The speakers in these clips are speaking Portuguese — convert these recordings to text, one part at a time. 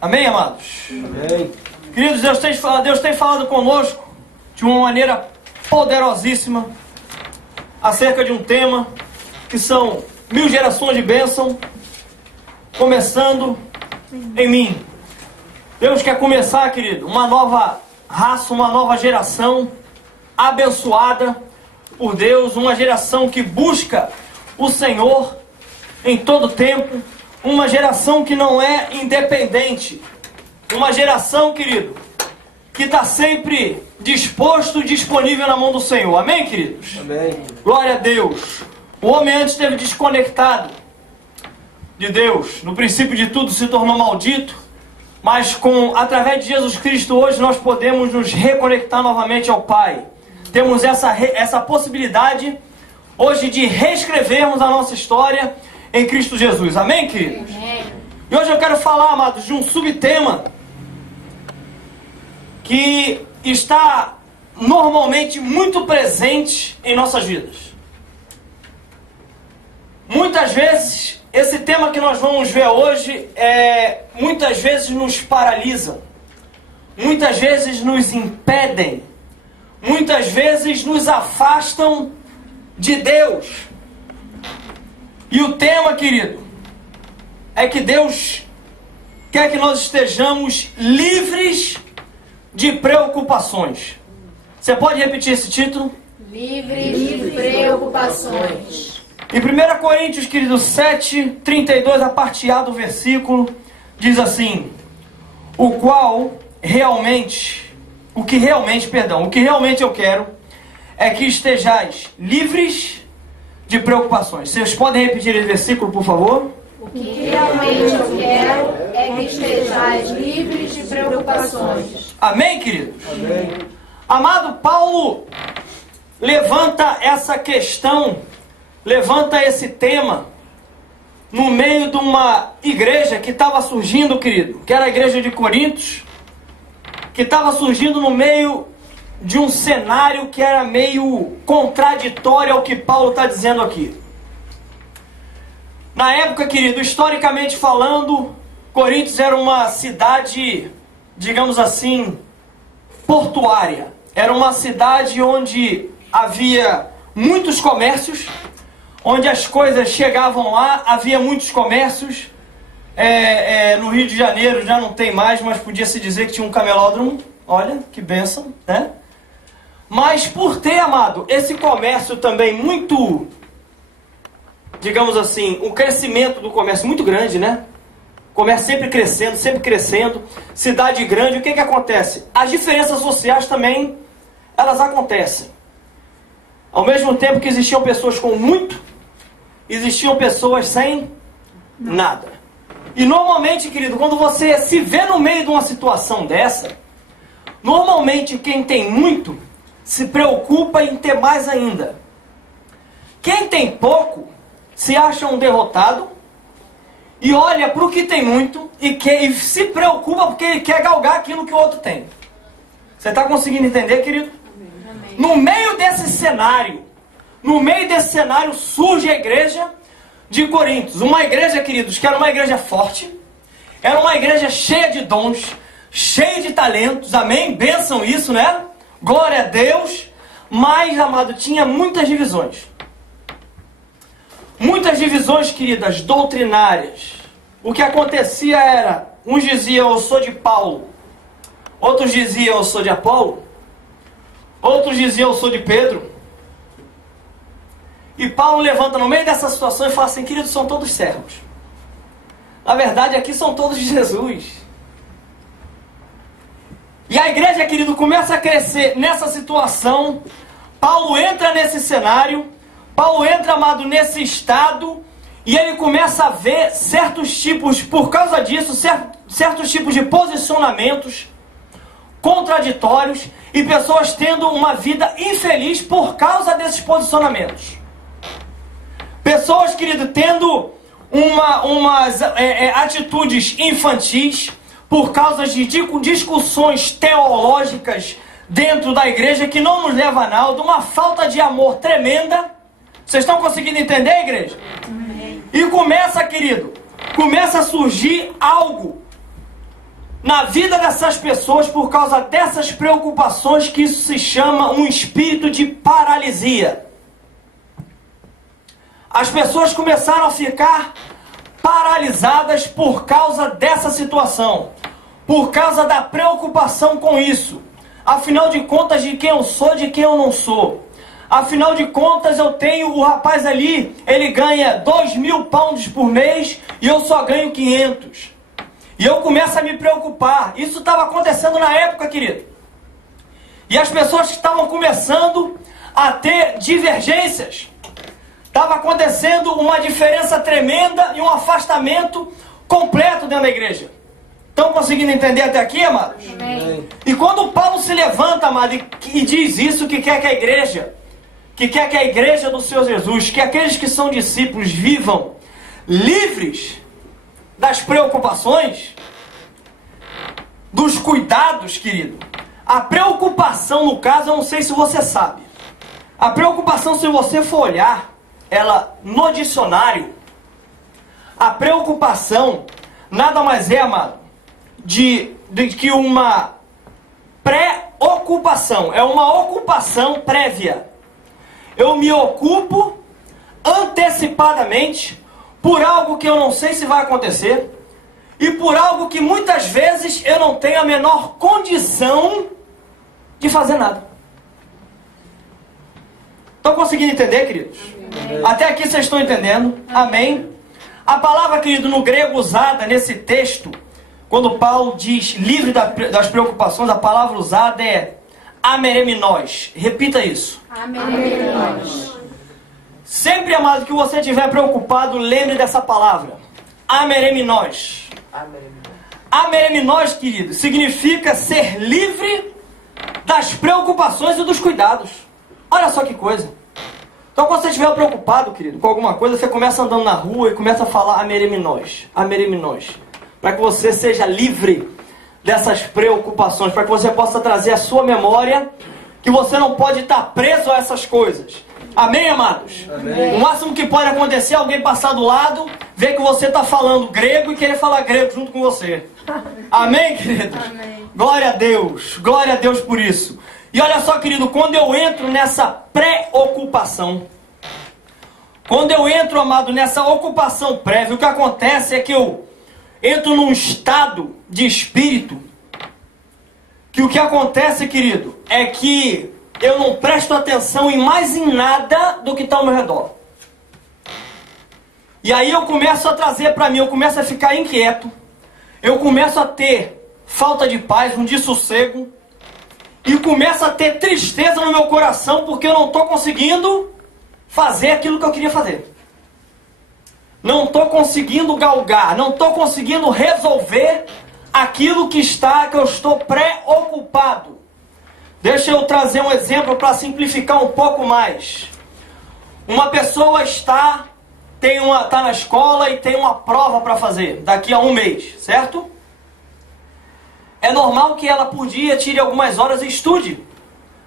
Amém, amados? Amém. Queridos, Deus tem falado conosco de uma maneira poderosíssima acerca de um tema que são 1000 gerações de bênção, começando em mim. Deus quer começar, querido, uma nova raça, uma nova geração abençoada por Deus, uma geração que busca o Senhor em todo tempo, uma geração que não é independente, uma geração, querido, que está sempre disposto e disponível na mão do Senhor. Amém, queridos? Amém. Glória a Deus. O homem antes esteve desconectado de Deus. No princípio de tudo se tornou maldito. Mas através de Jesus Cristo hoje nós podemos nos reconectar novamente ao Pai. Temos essa possibilidade hoje de reescrevermos a nossa história em Cristo Jesus. Amém, queridos? Amém. E hoje eu quero falar, amados, de um subtema que está normalmente muito presente em nossas vidas. Muitas vezes, esse tema que nós vamos ver hoje, muitas vezes nos paralisa, muitas vezes nos impedem, muitas vezes nos afastam de Deus. E o tema, querido, é que Deus quer que nós estejamos livres de preocupações. Você pode repetir esse título? Livres de preocupações. Em 1 Coríntios, querido, 7:32, a parte A do versículo, diz assim: o que realmente eu quero é que estejais livres de preocupações. Vocês podem repetir esse versículo, por favor? O que realmente eu quero é que estejais livres de preocupações. Amém, queridos? Amém. Amado, Paulo levanta essa questão, levanta esse tema no meio de uma igreja que estava surgindo, querido, que era a igreja de Corintos, que estava surgindo no meio de um cenário que era meio contraditório ao que Paulo está dizendo aqui. Na época, querido, historicamente falando, Corintos era uma cidade, digamos assim, portuária. Era uma cidade onde havia muitos comércios, onde as coisas chegavam lá, havia muitos comércios. No Rio de Janeiro já não tem mais, mas podia se dizer que tinha um camelódromo. Olha, que bênção, né? Mas por ter, amado, esse comércio também muito, digamos assim, um crescimento do comércio muito grande, né? Comércio sempre crescendo, cidade grande, o que acontece? As diferenças sociais também, elas acontecem. Ao mesmo tempo que existiam pessoas com muito, existiam pessoas sem nada. E normalmente, querido, quando você se vê no meio de uma situação dessa, normalmente quem tem muito se preocupa em ter mais ainda. Quem tem pouco se acha um derrotado e olha para o que tem muito e se preocupa porque ele quer galgar aquilo que o outro tem. Você está conseguindo entender, querido? Amém. No meio desse cenário surge a igreja de Corintos. Uma igreja, queridos, que era uma igreja forte, era uma igreja cheia de dons, cheia de talentos, amém? Bênção isso, né? Glória a Deus. Mas, amado, tinha muitas divisões. Muitas divisões, queridas, doutrinárias. O que acontecia era, uns diziam eu sou de Paulo, outros diziam eu sou de Apolo, outros diziam eu sou de Pedro. E Paulo levanta no meio dessa situação e fala assim: queridos, são todos servos. Na verdade, aqui são todos de Jesus. E a igreja, querido, começa a crescer nessa situação. Paulo entra nesse cenário, Paulo entra, amado, nesse estado, e ele começa a ver certos tipos, por causa disso, certos tipos de posicionamentos contraditórios e pessoas tendo uma vida infeliz por causa desses posicionamentos. Pessoas, querido, tendo umas atitudes infantis por causa de discussões teológicas dentro da igreja que não nos leva a nada, uma falta de amor tremenda. Vocês estão conseguindo entender, igreja? Amém. E começa, querido, a surgir algo na vida dessas pessoas por causa dessas preocupações, que isso se chama um espírito de paralisia. As pessoas começaram a ficar paralisadas por causa dessa situação, por causa da preocupação com isso. Afinal de contas, de quem eu sou, de quem eu não sou. Afinal de contas, eu tenho o rapaz ali, ele ganha 2.000 pounds por mês e eu só ganho 500. E eu começo a me preocupar. Isso estava acontecendo na época, querido. E as pessoas estavam começando a ter divergências. Estava acontecendo uma diferença tremenda e um afastamento completo dentro da igreja. Estão conseguindo entender até aqui, amados? Amém. E quando Paulo se levanta, amado, e diz isso, que quer que a igreja do Senhor Jesus, que aqueles que são discípulos vivam livres das preocupações, dos cuidados, querido. A preocupação, no caso, eu não sei se você sabe. A preocupação, se você for olhar ela no dicionário, a preocupação nada mais é, amado, de que uma pré-ocupação. É uma ocupação prévia. Eu me ocupo antecipadamente por algo que eu não sei se vai acontecer e por algo que muitas vezes eu não tenho a menor condição de fazer nada. Estão conseguindo entender, queridos? Amém. Até aqui vocês estão entendendo? Amém? A palavra, querido, no grego usada nesse texto, quando Paulo diz livre das preocupações, a palavra usada é amereminós. Repita isso. Amereminós. Sempre, amado, que você estiver preocupado, lembre dessa palavra. Amereminós. Amereminós, querido, significa ser livre das preocupações e dos cuidados. Olha só que coisa. Então, quando você estiver preocupado, querido, com alguma coisa, você começa andando na rua e começa a falar amereminós. Amereminós. Para que você seja livre dessas preocupações, para que você possa trazer à sua memória que você não pode estar preso a essas coisas. Amém, amados? Amém. O máximo que pode acontecer é alguém passar do lado, ver que você está falando grego e querer falar grego junto com você. Amém, queridos? Amém. Glória a Deus por isso. E olha só, querido, quando eu entro nessa preocupação, quando eu entro, amado, nessa ocupação prévia, o que acontece é que eu entro num estado de espírito, que o que acontece, querido, é que eu não presto atenção em nada do que está ao meu redor. E aí eu começo a trazer para mim, eu começo a ficar inquieto, eu começo a ter falta de paz, um dessossego, e começo a ter tristeza no meu coração, porque eu não estou conseguindo fazer aquilo que eu queria fazer. Não estou conseguindo galgar, não estou conseguindo resolver aquilo que eu estou preocupado. Deixa eu trazer um exemplo para simplificar um pouco mais. Uma pessoa está na escola e tem uma prova para fazer daqui a um mês, certo? É normal que ela por dia tire algumas horas e estude,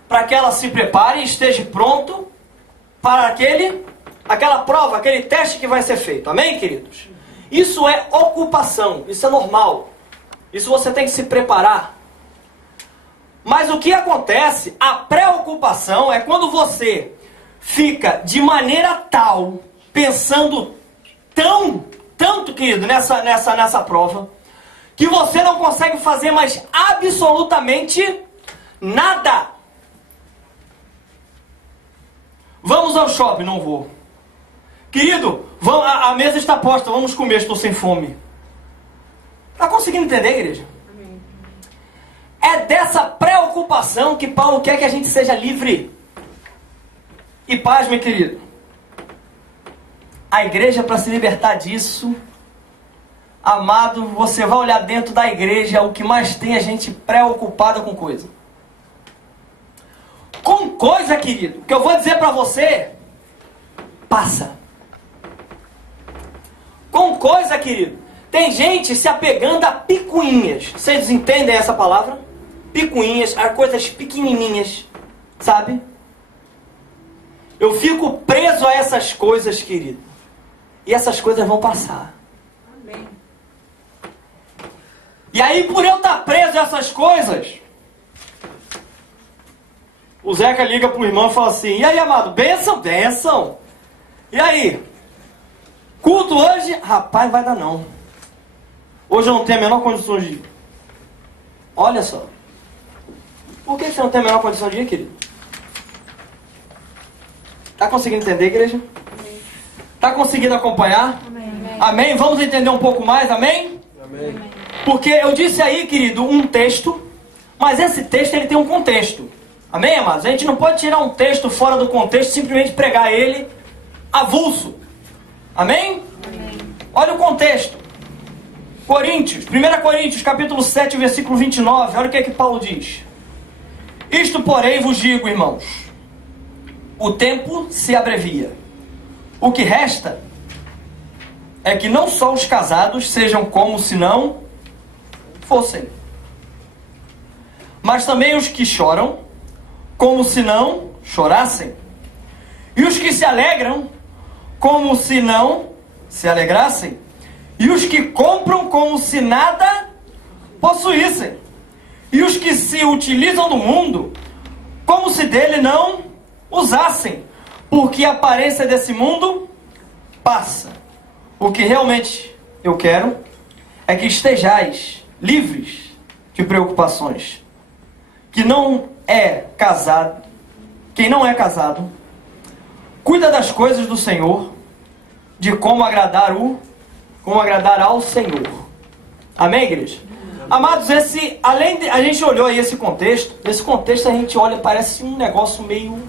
para que ela se prepare e esteja pronto para aquela prova, aquele teste que vai ser feito. Amém, queridos? Isso é ocupação, isso é normal. Isso você tem que se preparar. Mas o que acontece, a preocupação é quando você fica de maneira tal, pensando tanto, querido, nessa prova, que você não consegue fazer mais absolutamente nada. Vamos ao shopping, não vou. Querido, a mesa está posta, vamos comer, estou sem fome. Está conseguindo entender, igreja? Amém. É dessa preocupação que Paulo quer que a gente seja livre. E paz, meu querido. A igreja, para se libertar disso, amado, você vai olhar dentro da igreja, o que mais tem é gente preocupada com coisa. Com coisa, querido, que eu vou dizer para você, passa. Com coisa, querido, tem gente se apegando a picuinhas. Vocês entendem essa palavra? Picuinhas, a coisas pequenininhas, sabe? Eu fico preso a essas coisas, querido. E essas coisas vão passar. Amém. E aí, por eu estar preso a essas coisas, o Zeca liga pro irmão e fala assim: e aí, amado, bênção? Bênção. E aí? Culto hoje? Rapaz, vai dar não. Hoje eu não tenho a menor condição de ir. Olha só. Por que você não tem a menor condição de ir, querido? Está conseguindo entender, igreja? Está conseguindo acompanhar? Amém. Amém? Vamos entender um pouco mais, amém? Amém. Porque eu disse aí, querido, um texto, mas esse texto ele tem um contexto. Amém, amados? A gente não pode tirar um texto fora do contexto e simplesmente pregar ele avulso. Amém? Amém. Olha o contexto. Coríntios, 1 Coríntios, capítulo 7, versículo 29. Olha o que é que Paulo diz. Isto, porém, vos digo, irmãos, o tempo se abrevia. O que resta é que não só os casados sejam como se não fossem, mas também os que choram como se não chorassem, e os que se alegram como se não se alegrassem, e os que compram como se nada possuíssem, e os que se utilizam do mundo como se dele não usassem, porque a aparência desse mundo passa. O que realmente eu quero é que estejais livres de preocupações. Quem não é casado, cuida das coisas do Senhor, de como agradar ao Senhor. Amém, igreja? Amados, a gente olhou aí esse contexto a gente olha, parece um negócio meio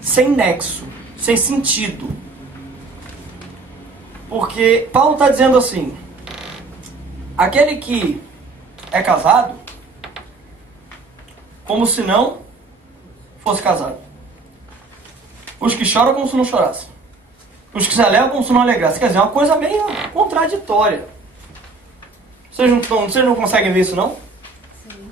sem nexo, sem sentido. Porque Paulo está dizendo assim: aquele que é casado, como se não fosse casado. Os que choram como se não chorassem. Os que se alegram como se não alegrassem. Quer dizer, é uma coisa meio contraditória. Vocês não conseguem ver isso, não? Sim.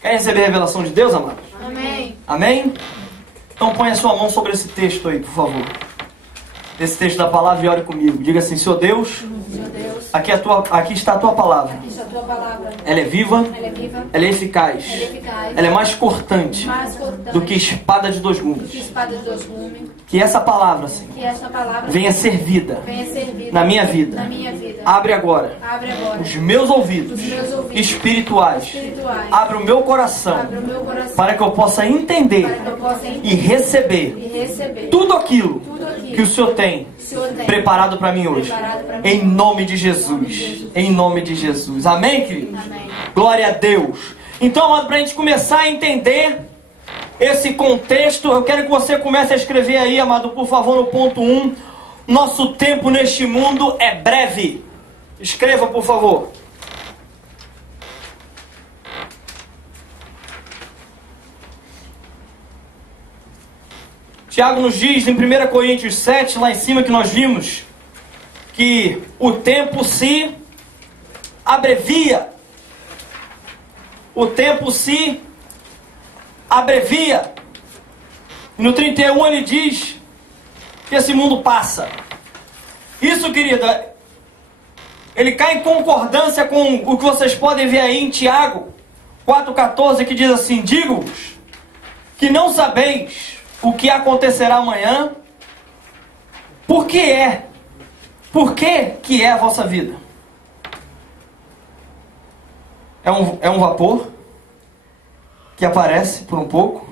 Querem receber a revelação de Deus, amados? Amém. Amém? Então põe a sua mão sobre esse texto aí, por favor. Esse texto da palavra e ore comigo. Diga assim: Senhor Deus, Senhor Deus, aqui está a tua palavra. aqui está a tua palavra. Ela é viva, Ela é viva, ela é eficaz, ela é eficaz, ela é mais cortante mais cortante do que espada de dois gumes. que espada de dois gumes. Que essa palavra, Senhor, Que esta palavra venha servida venha servir na minha vida. na minha vida. Abre agora Abre agora os meus ouvidos os meus ouvidos espirituais. espirituais. Abre o meu coração Abre o meu coração para que eu possa entender para que eu possa entender e receber e receber tudo aquilo tudo aquilo que o Senhor tem que o Senhor tem preparado para mim hoje. preparado para mim. Em nome de Jesus. Em nome de Jesus. Amém, queridos? Amém. Glória a Deus. Então, amado, para a gente começar a entender esse contexto, eu quero que você comece a escrever aí, amado, por favor, no ponto 1. Nosso tempo neste mundo é breve. Escreva, por favor. Tiago nos diz em 1 Coríntios 7, lá em cima que nós vimos, que o tempo se abrevia. O tempo se abrevia. E no 31 ele diz que esse mundo passa. Isso, querida, ele cai em concordância com o que vocês podem ver aí em Tiago 4,14, que diz assim: digo-vos que não sabeis o que acontecerá amanhã. Por que é a vossa vida? É um vapor que aparece por um pouco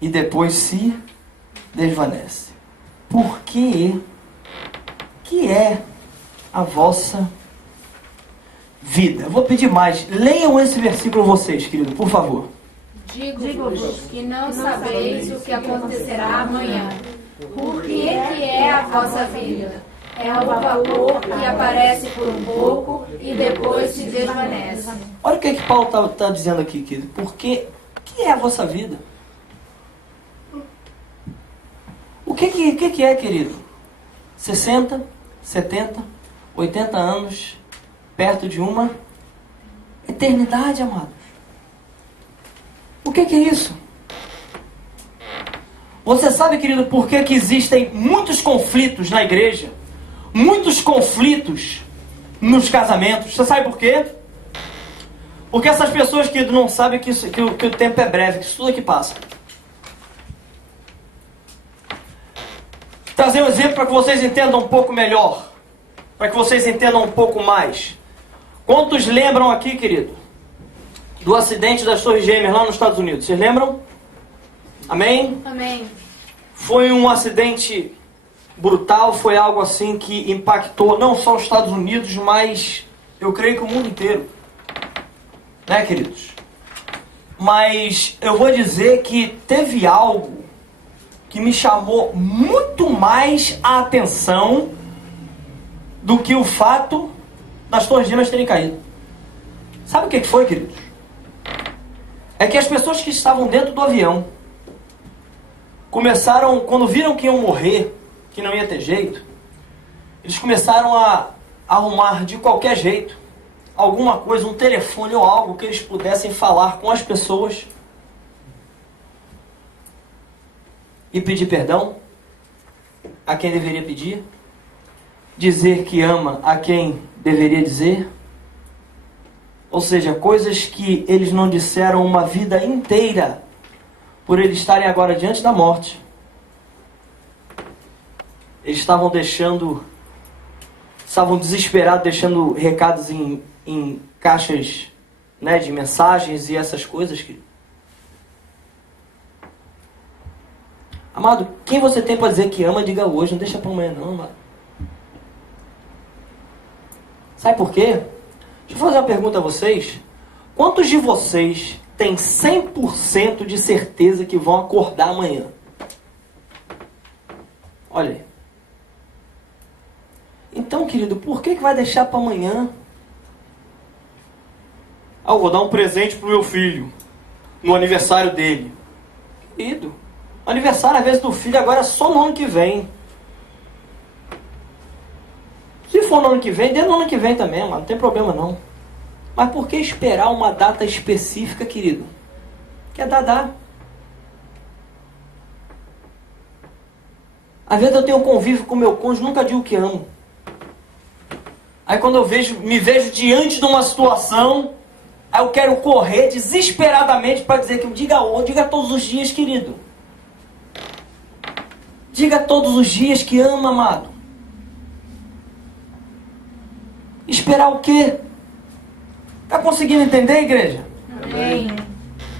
e depois se desvanece. Por que é a vossa vida? Eu vou pedir mais. Leiam esse versículo vocês, querido, por favor. Digo-vos que não sabeis o que acontecerá amanhã. Por que é a vossa vida? É um vapor que aparece por um pouco e depois se desvanece. Olha o que Paulo está dizendo aqui, querido. Por que é a vossa vida? O que é, querido? 60, 70, 80 anos perto de uma eternidade, amados. O que é isso? Você sabe, querido, por que existem muitos conflitos na igreja? Muitos conflitos nos casamentos. Você sabe por quê? Porque essas pessoas que não sabem que o tempo é breve, que isso tudo aqui passa. Trazer um exemplo para que vocês entendam um pouco melhor. Para que vocês entendam um pouco mais. Quantos lembram aqui, querido, do acidente das Torres Gêmeas lá nos Estados Unidos? Vocês lembram? Amém? Amém. Foi um acidente brutal, foi algo assim que impactou não só os Estados Unidos, mas eu creio que o mundo inteiro. Né, queridos? Mas eu vou dizer que teve algo que me chamou muito mais a atenção do que o fato das Torres Gêmeas terem caído. Sabe o que foi, queridos? É que as pessoas que estavam dentro do avião começaram, quando viram que iam morrer, que não ia ter jeito, eles começaram a arrumar de qualquer jeito alguma coisa, um telefone ou algo que eles pudessem falar com as pessoas e pedir perdão a quem deveria pedir, dizer que ama a quem deveria dizer, ou seja, coisas que eles não disseram uma vida inteira, por eles estarem agora diante da morte. Eles estavam desesperados, deixando recados em caixas, né, de mensagens e essas coisas, querido. Amado, quem você tem para dizer que ama, diga hoje, não deixa para amanhã não, amado. Sabe por quê? Deixa eu fazer uma pergunta a vocês. Quantos de vocês têm 100% de certeza que vão acordar amanhã? Olha aí. Então, querido, por que vai deixar para amanhã? Ah, eu vou dar um presente pro meu filho no aniversário dele. Querido, o aniversário às vezes do filho agora é só no ano que vem. Se for no ano que vem, dê no ano que vem também, mano, não tem problema não. Mas por que esperar uma data específica, querido? Que é dá. Às vezes eu tenho um convívio com meu cônjuge, nunca digo que amo. Aí quando eu me vejo diante de uma situação, aí eu quero correr desesperadamente para dizer que diga todos os dias, querido. Diga todos os dias que ama, amado. Esperar o quê? Está conseguindo entender, igreja? Amém.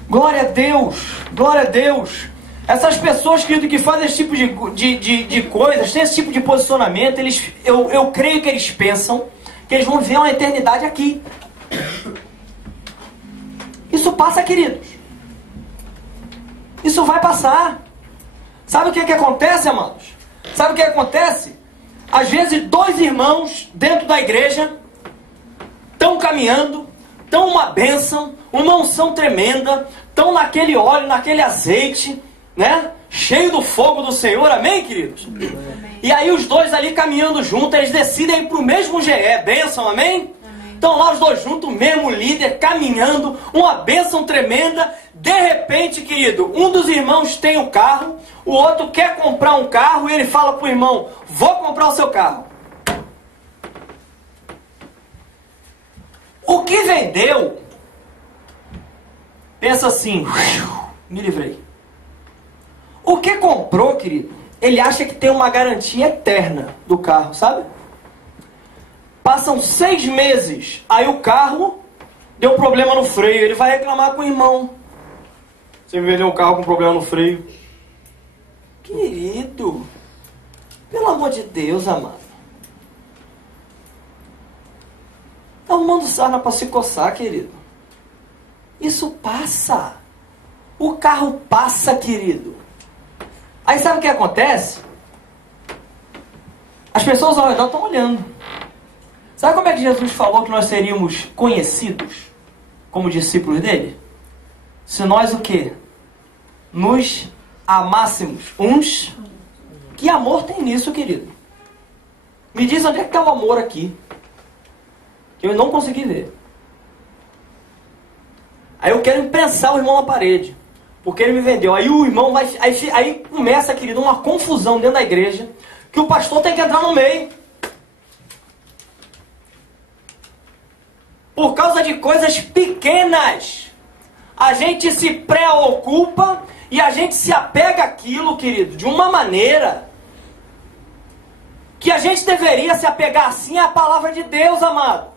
Glória a Deus, glória a Deus. Essas pessoas, querido, que fazem esse tipo de coisas, têm esse tipo de posicionamento, eu creio que eles pensam que eles vão viver uma eternidade aqui. Isso passa, queridos. Isso vai passar. Sabe o que acontece, amados? Sabe o que acontece? Às vezes 2 irmãos dentro da igreja estão caminhando, estão uma bênção, uma unção tremenda, estão naquele óleo, naquele azeite, né? Cheio do fogo do Senhor, amém, queridos? Amém. E aí os 2 ali caminhando juntos, eles decidem ir para o mesmo GE, bênção, amém? Estão lá os 2 juntos, o mesmo líder, caminhando, uma bênção tremenda. De repente, querido, um dos irmãos tem um carro, o outro quer comprar um carro e ele fala para o irmão, vou comprar o seu carro. O que vendeu, pensa assim, me livrei. O que comprou, querido, ele acha que tem uma garantia eterna do carro, sabe? Passam 6 meses, aí o carro deu problema no freio, ele vai reclamar com o irmão. Você me vendeu um carro com problema no freio. Querido, pelo amor de Deus, amado. Tá arrumando sarna para se coçar, querido. Isso passa. O carro passa, querido. Aí sabe o que acontece? As pessoas ao redor estão olhando. Sabe como é que Jesus falou que nós seríamos conhecidos como discípulos dele? Se nós o quê? Nos amássemos uns. Que amor tem nisso, querido? Me diz onde é que está o amor aqui. Que eu não consegui ver. Aí eu quero imprensar o irmão na parede. Porque ele me vendeu. Aí o irmão vai... Aí começa, querido, uma confusão dentro da igreja. Que o pastor tem que entrar no meio. por causa de coisas pequenas. A gente se preocupa e a gente se apega àquilo, querido, de uma maneira que a gente deveria se apegar assim à palavra de Deus, amado.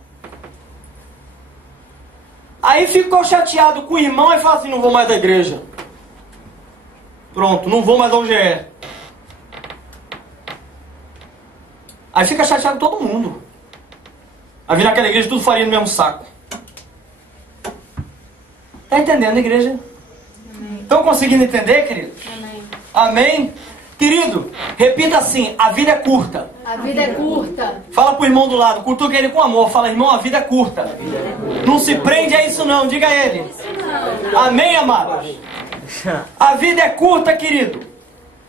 Aí ficou chateado com o irmão e fala assim, não vou mais à igreja. Pronto, não vou mais ao GE. Aí fica chateado todo mundo. Aí vir naquela igreja tudo farinha no mesmo saco. Tá entendendo, igreja? Estão conseguindo entender, queridos? Amém. Amém? Querido, repita assim, a vida é curta. A vida é curta. Fala pro irmão do lado, cutuca ele com amor. Fala, irmão, a vida é curta. Não se prende a isso não, diga a ele. Amém, amados? A vida é curta, querido.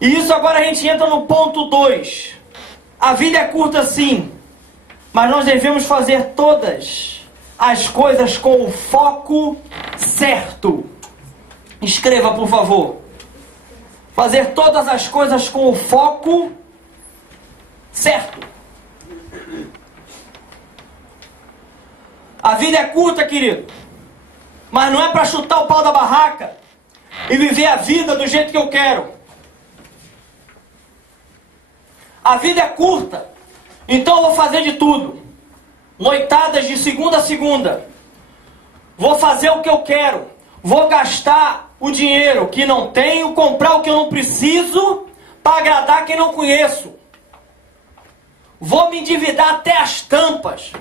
E isso agora a gente entra no ponto 2. A vida é curta sim, mas nós devemos fazer todas as coisas com o foco certo. Escreva, por favor. Fazer todas as coisas com o foco certo. A vida é curta, querido, mas não é para chutar o pau da barraca e viver a vida do jeito que eu quero. A vida é curta, então eu vou fazer de tudo. Noitadas de segunda a segunda. Vou fazer o que eu quero. Vou gastar o dinheiro que não tenho, comprar o que eu não preciso, para agradar quem não conheço. Vou me endividar até as tampas,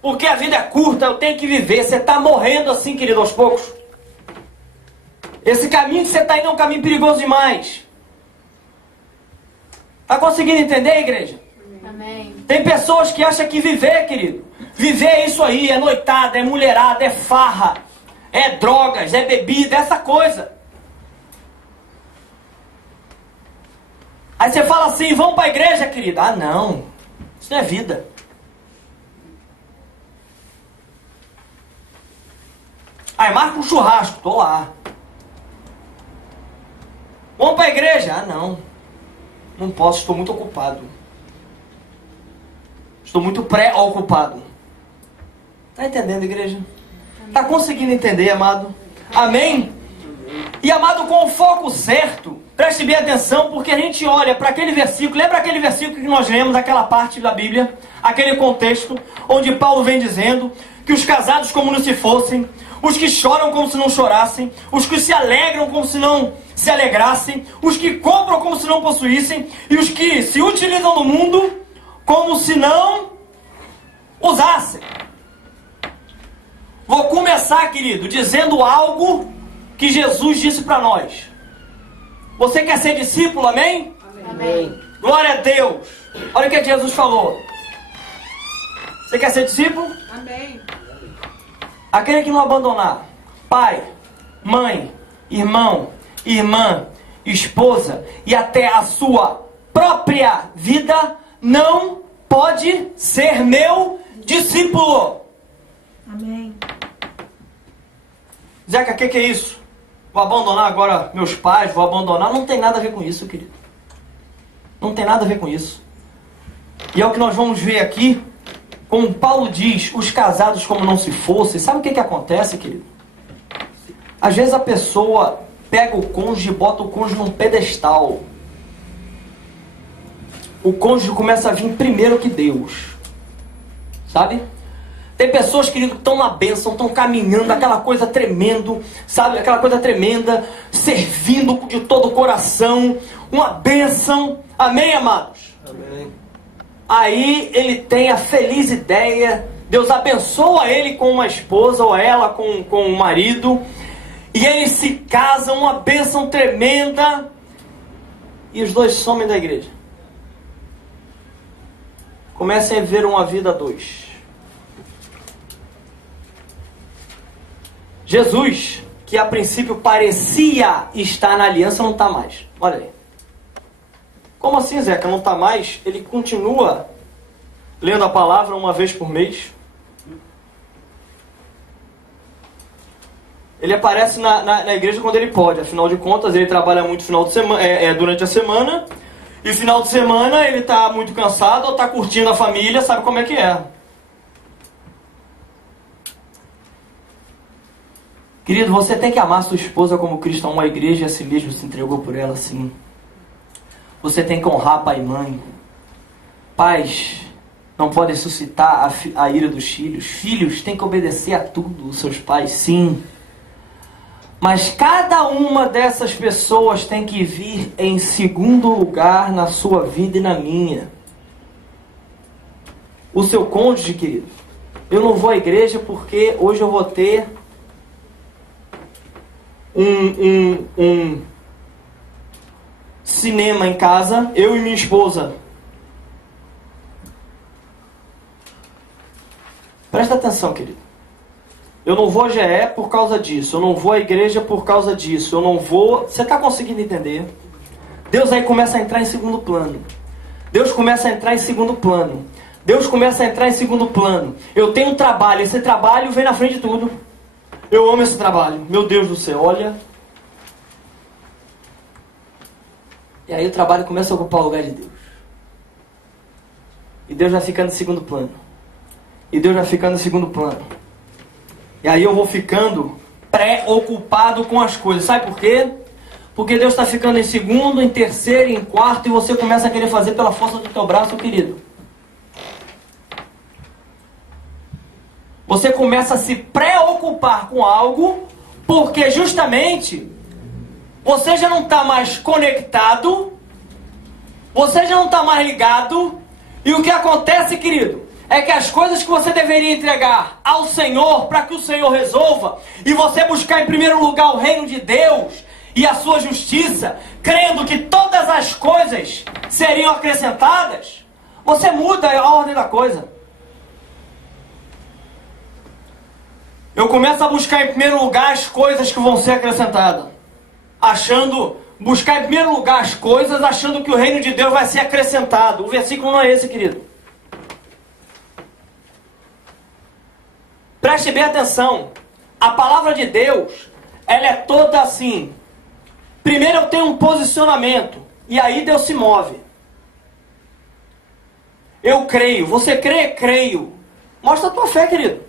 porque a vida é curta, eu tenho que viver. Você está morrendo assim, querido, aos poucos. Esse caminho que você está indo é um caminho perigoso demais. Está conseguindo entender, igreja? Amém. Tem pessoas que acham que viver, querido, viver é isso aí, é noitada, é mulherada, é farra, é drogas, é bebida, é essa coisa. Aí você fala assim, vamos para a igreja, querido. Ah, não, isso não é vida. Aí marca um churrasco, tô lá. Vamos para a igreja? Ah, não posso, estou muito ocupado. Estou muito pré-ocupado. Está entendendo, igreja? Está conseguindo entender, amado? Amém? E, amado, com o foco certo, preste bem atenção, porque a gente olha para aquele versículo. Lembra aquele versículo que nós lemos, aquela parte da Bíblia, aquele contexto, onde Paulo vem dizendo que os casados como não se fossem, os que choram como se não chorassem, os que se alegram como se não se alegrassem, os que compram como se não possuíssem, e os que se utilizam no mundo como se não usassem. Vou começar, querido, dizendo algo que Jesus disse para nós. Você quer ser discípulo, amém? Amém. Glória a Deus. Olha o que Jesus falou. Você quer ser discípulo? Amém. Aquele que não abandonar pai, mãe, irmão, irmã, esposa e até a sua própria vida não pode ser meu discípulo. Amém. Zeca, o que é isso? Vou abandonar agora meus pais, vou abandonar. Não tem nada a ver com isso, querido. Não tem nada a ver com isso. E é o que nós vamos ver aqui. Como Paulo diz, os casados como não se fossem. Sabe o que acontece, querido? Às vezes a pessoa pega o cônjuge e bota o cônjuge num pedestal. O cônjuge começa a vir primeiro que Deus. Sabe? Tem pessoas, querido, que estão na bênção, estão caminhando, aquela coisa tremendo, sabe? Aquela coisa tremenda, servindo de todo o coração, uma bênção. Amém, amados? Amém. Aí ele tem a feliz ideia, Deus abençoa ele com uma esposa, ou ela com um marido, e eles se casam, uma bênção tremenda, e os dois somem da igreja. Comecem a viver uma vida a dois. Jesus, que a princípio parecia estar na aliança, não está mais. Olha aí. Como assim, Zeca? Não está mais? Ele continua lendo a palavra uma vez por mês. Ele aparece na igreja quando ele pode. Afinal de contas, ele trabalha muito final de semana, durante a semana. E final de semana ele está muito cansado ou está curtindo a família, sabe como é que é. Querido, você tem que amar sua esposa como Cristo amou a igreja e a si mesmo se entregou por ela, sim. Você tem que honrar pai e mãe. Pais não podem suscitar a ira dos filhos. Filhos têm que obedecer a tudo os seus pais, sim. Mas cada uma dessas pessoas tem que vir em segundo lugar na sua vida e na minha. O seu cônjuge, querido. Eu não vou à igreja porque hoje eu vou ter um cinema em casa, eu e minha esposa. Presta atenção, querido. Eu não vou à GE por causa disso. Eu não vou à igreja por causa disso. Eu não vou... Você está conseguindo entender? Deus aí começa a entrar em segundo plano. Deus começa a entrar em segundo plano. Deus começa a entrar em segundo plano. Eu tenho um trabalho. Esse trabalho vem na frente de tudo. Eu amo esse trabalho. Meu Deus do céu, olha. E aí o trabalho começa a ocupar o lugar de Deus. E Deus vai ficando em segundo plano. E Deus vai ficando em segundo plano. E aí eu vou ficando preocupado com as coisas. Sabe por quê? Porque Deus está ficando em segundo, em terceiro, em quarto, e você começa a querer fazer pela força do teu braço, querido. Você começa a se preocupar com algo, porque justamente você já não está mais conectado, você já não está mais ligado, e o que acontece, querido, é que as coisas que você deveria entregar ao Senhor, para que o Senhor resolva, e você buscar em primeiro lugar o reino de Deus e a sua justiça, crendo que todas as coisas seriam acrescentadas, você muda a ordem da coisa. Eu começo a buscar em primeiro lugar as coisas que vão ser acrescentadas. Buscar em primeiro lugar as coisas, achando que o reino de Deus vai ser acrescentado. O versículo não é esse, querido. Preste bem atenção. A palavra de Deus, ela é toda assim. Primeiro eu tenho um posicionamento, e aí Deus se move. Eu creio. Você crê? Creio. Mostra a tua fé, querido.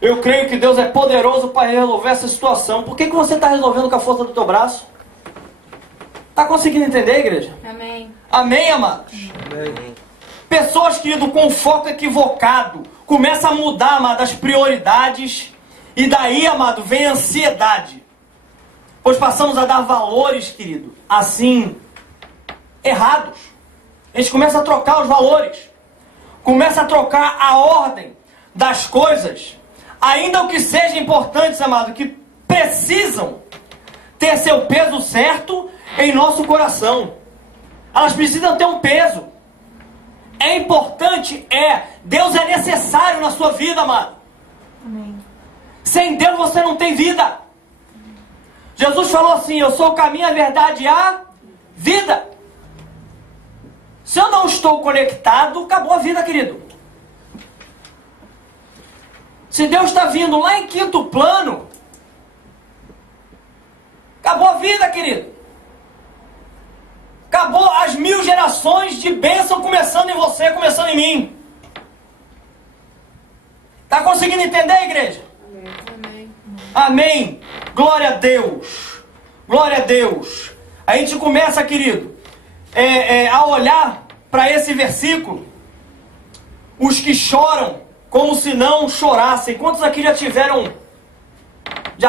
Eu creio que Deus é poderoso para resolver essa situação. Por que você está resolvendo com a força do teu braço? Está conseguindo entender, igreja? Amém. Amém, amados? Amém. Pessoas, querido, com foco equivocado, começam a mudar, amado, as prioridades. E daí, amado, vem a ansiedade. Pois passamos a dar valores, querido, assim, errados. A gente começa a trocar os valores. Começa a trocar a ordem das coisas. Ainda o que seja importantes, amado, que precisam ter seu peso certo em nosso coração. Elas precisam ter um peso. É importante, Deus é necessário na sua vida, amado. Amém. Sem Deus você não tem vida. Jesus falou assim, eu sou o caminho, a verdade e a vida. Se eu não estou conectado, acabou a vida, querido. Se Deus está vindo lá em quinto plano, acabou a vida, querido. Acabou as 1000 gerações de bênção começando em você, começando em mim. Está conseguindo entender, igreja? Amém. Amém. Glória a Deus. Glória a Deus. A gente começa, querido, a olhar para esse versículo. Os que choram como se não chorassem. Quantos aqui já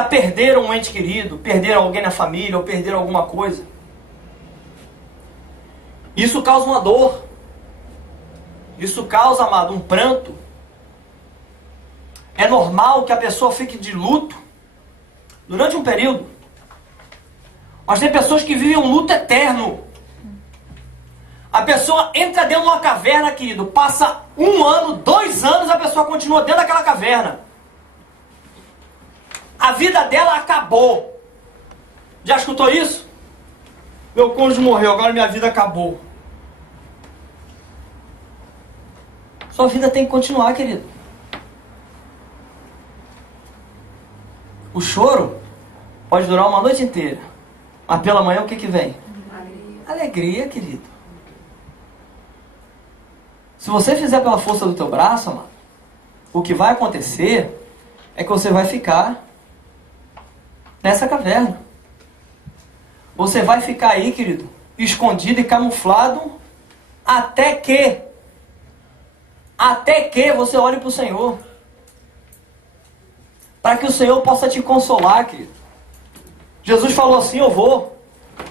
perderam um ente querido, perderam alguém na família, ou perderam alguma coisa? Isso causa uma dor. Isso causa, amado, um pranto. É normal que a pessoa fique de luto durante um período. Mas tem pessoas que vivem um luto eterno. A pessoa entra dentro de uma caverna, querido, passa 1 ano, 2 anos, a pessoa continua dentro daquela caverna. A vida dela acabou. Já escutou isso? Meu cônjuge morreu, agora minha vida acabou. Sua vida tem que continuar, querido. O choro pode durar uma noite inteira. Mas pela manhã o que vem? Alegria, querido. Se você fizer pela força do teu braço, amado, o que vai acontecer é que você vai ficar nessa caverna. Você vai ficar aí, querido, escondido e camuflado, até que você olhe para o Senhor. Para que o Senhor possa te consolar, querido. Jesus falou assim: eu vou,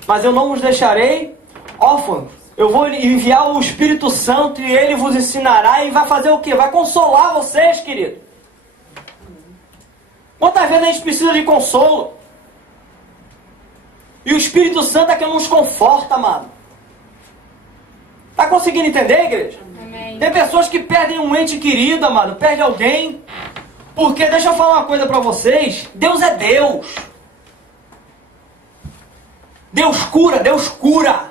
mas eu não vos deixarei órfãos. Eu vou enviar o Espírito Santo e Ele vos ensinará e vai fazer o quê? Vai consolar vocês, querido. Quantas vezes a gente precisa de consolo? E o Espírito Santo é que nos conforta, amado. Está conseguindo entender, igreja? Amém. Tem pessoas que perdem um ente querido, amado. Perde alguém. Porque, deixa eu falar uma coisa para vocês. Deus é Deus. Deus cura, Deus cura.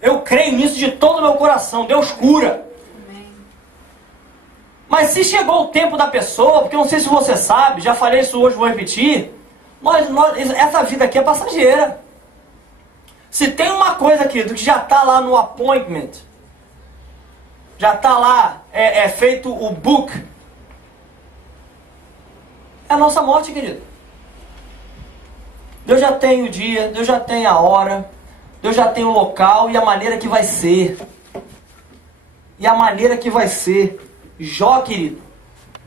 Eu creio nisso de todo o meu coração. Deus cura. Amém. Mas se chegou o tempo da pessoa, porque eu não sei se você sabe, já falei isso hoje, vou repetir. Essa vida aqui é passageira. Se tem uma coisa, querido, que já está lá no appointment, já está lá, feito o book, é a nossa morte, querido. Deus já tem o dia, Deus já tem a hora, Deus já tem o local e a maneira que vai ser. E a maneira que vai ser. Jó, querido,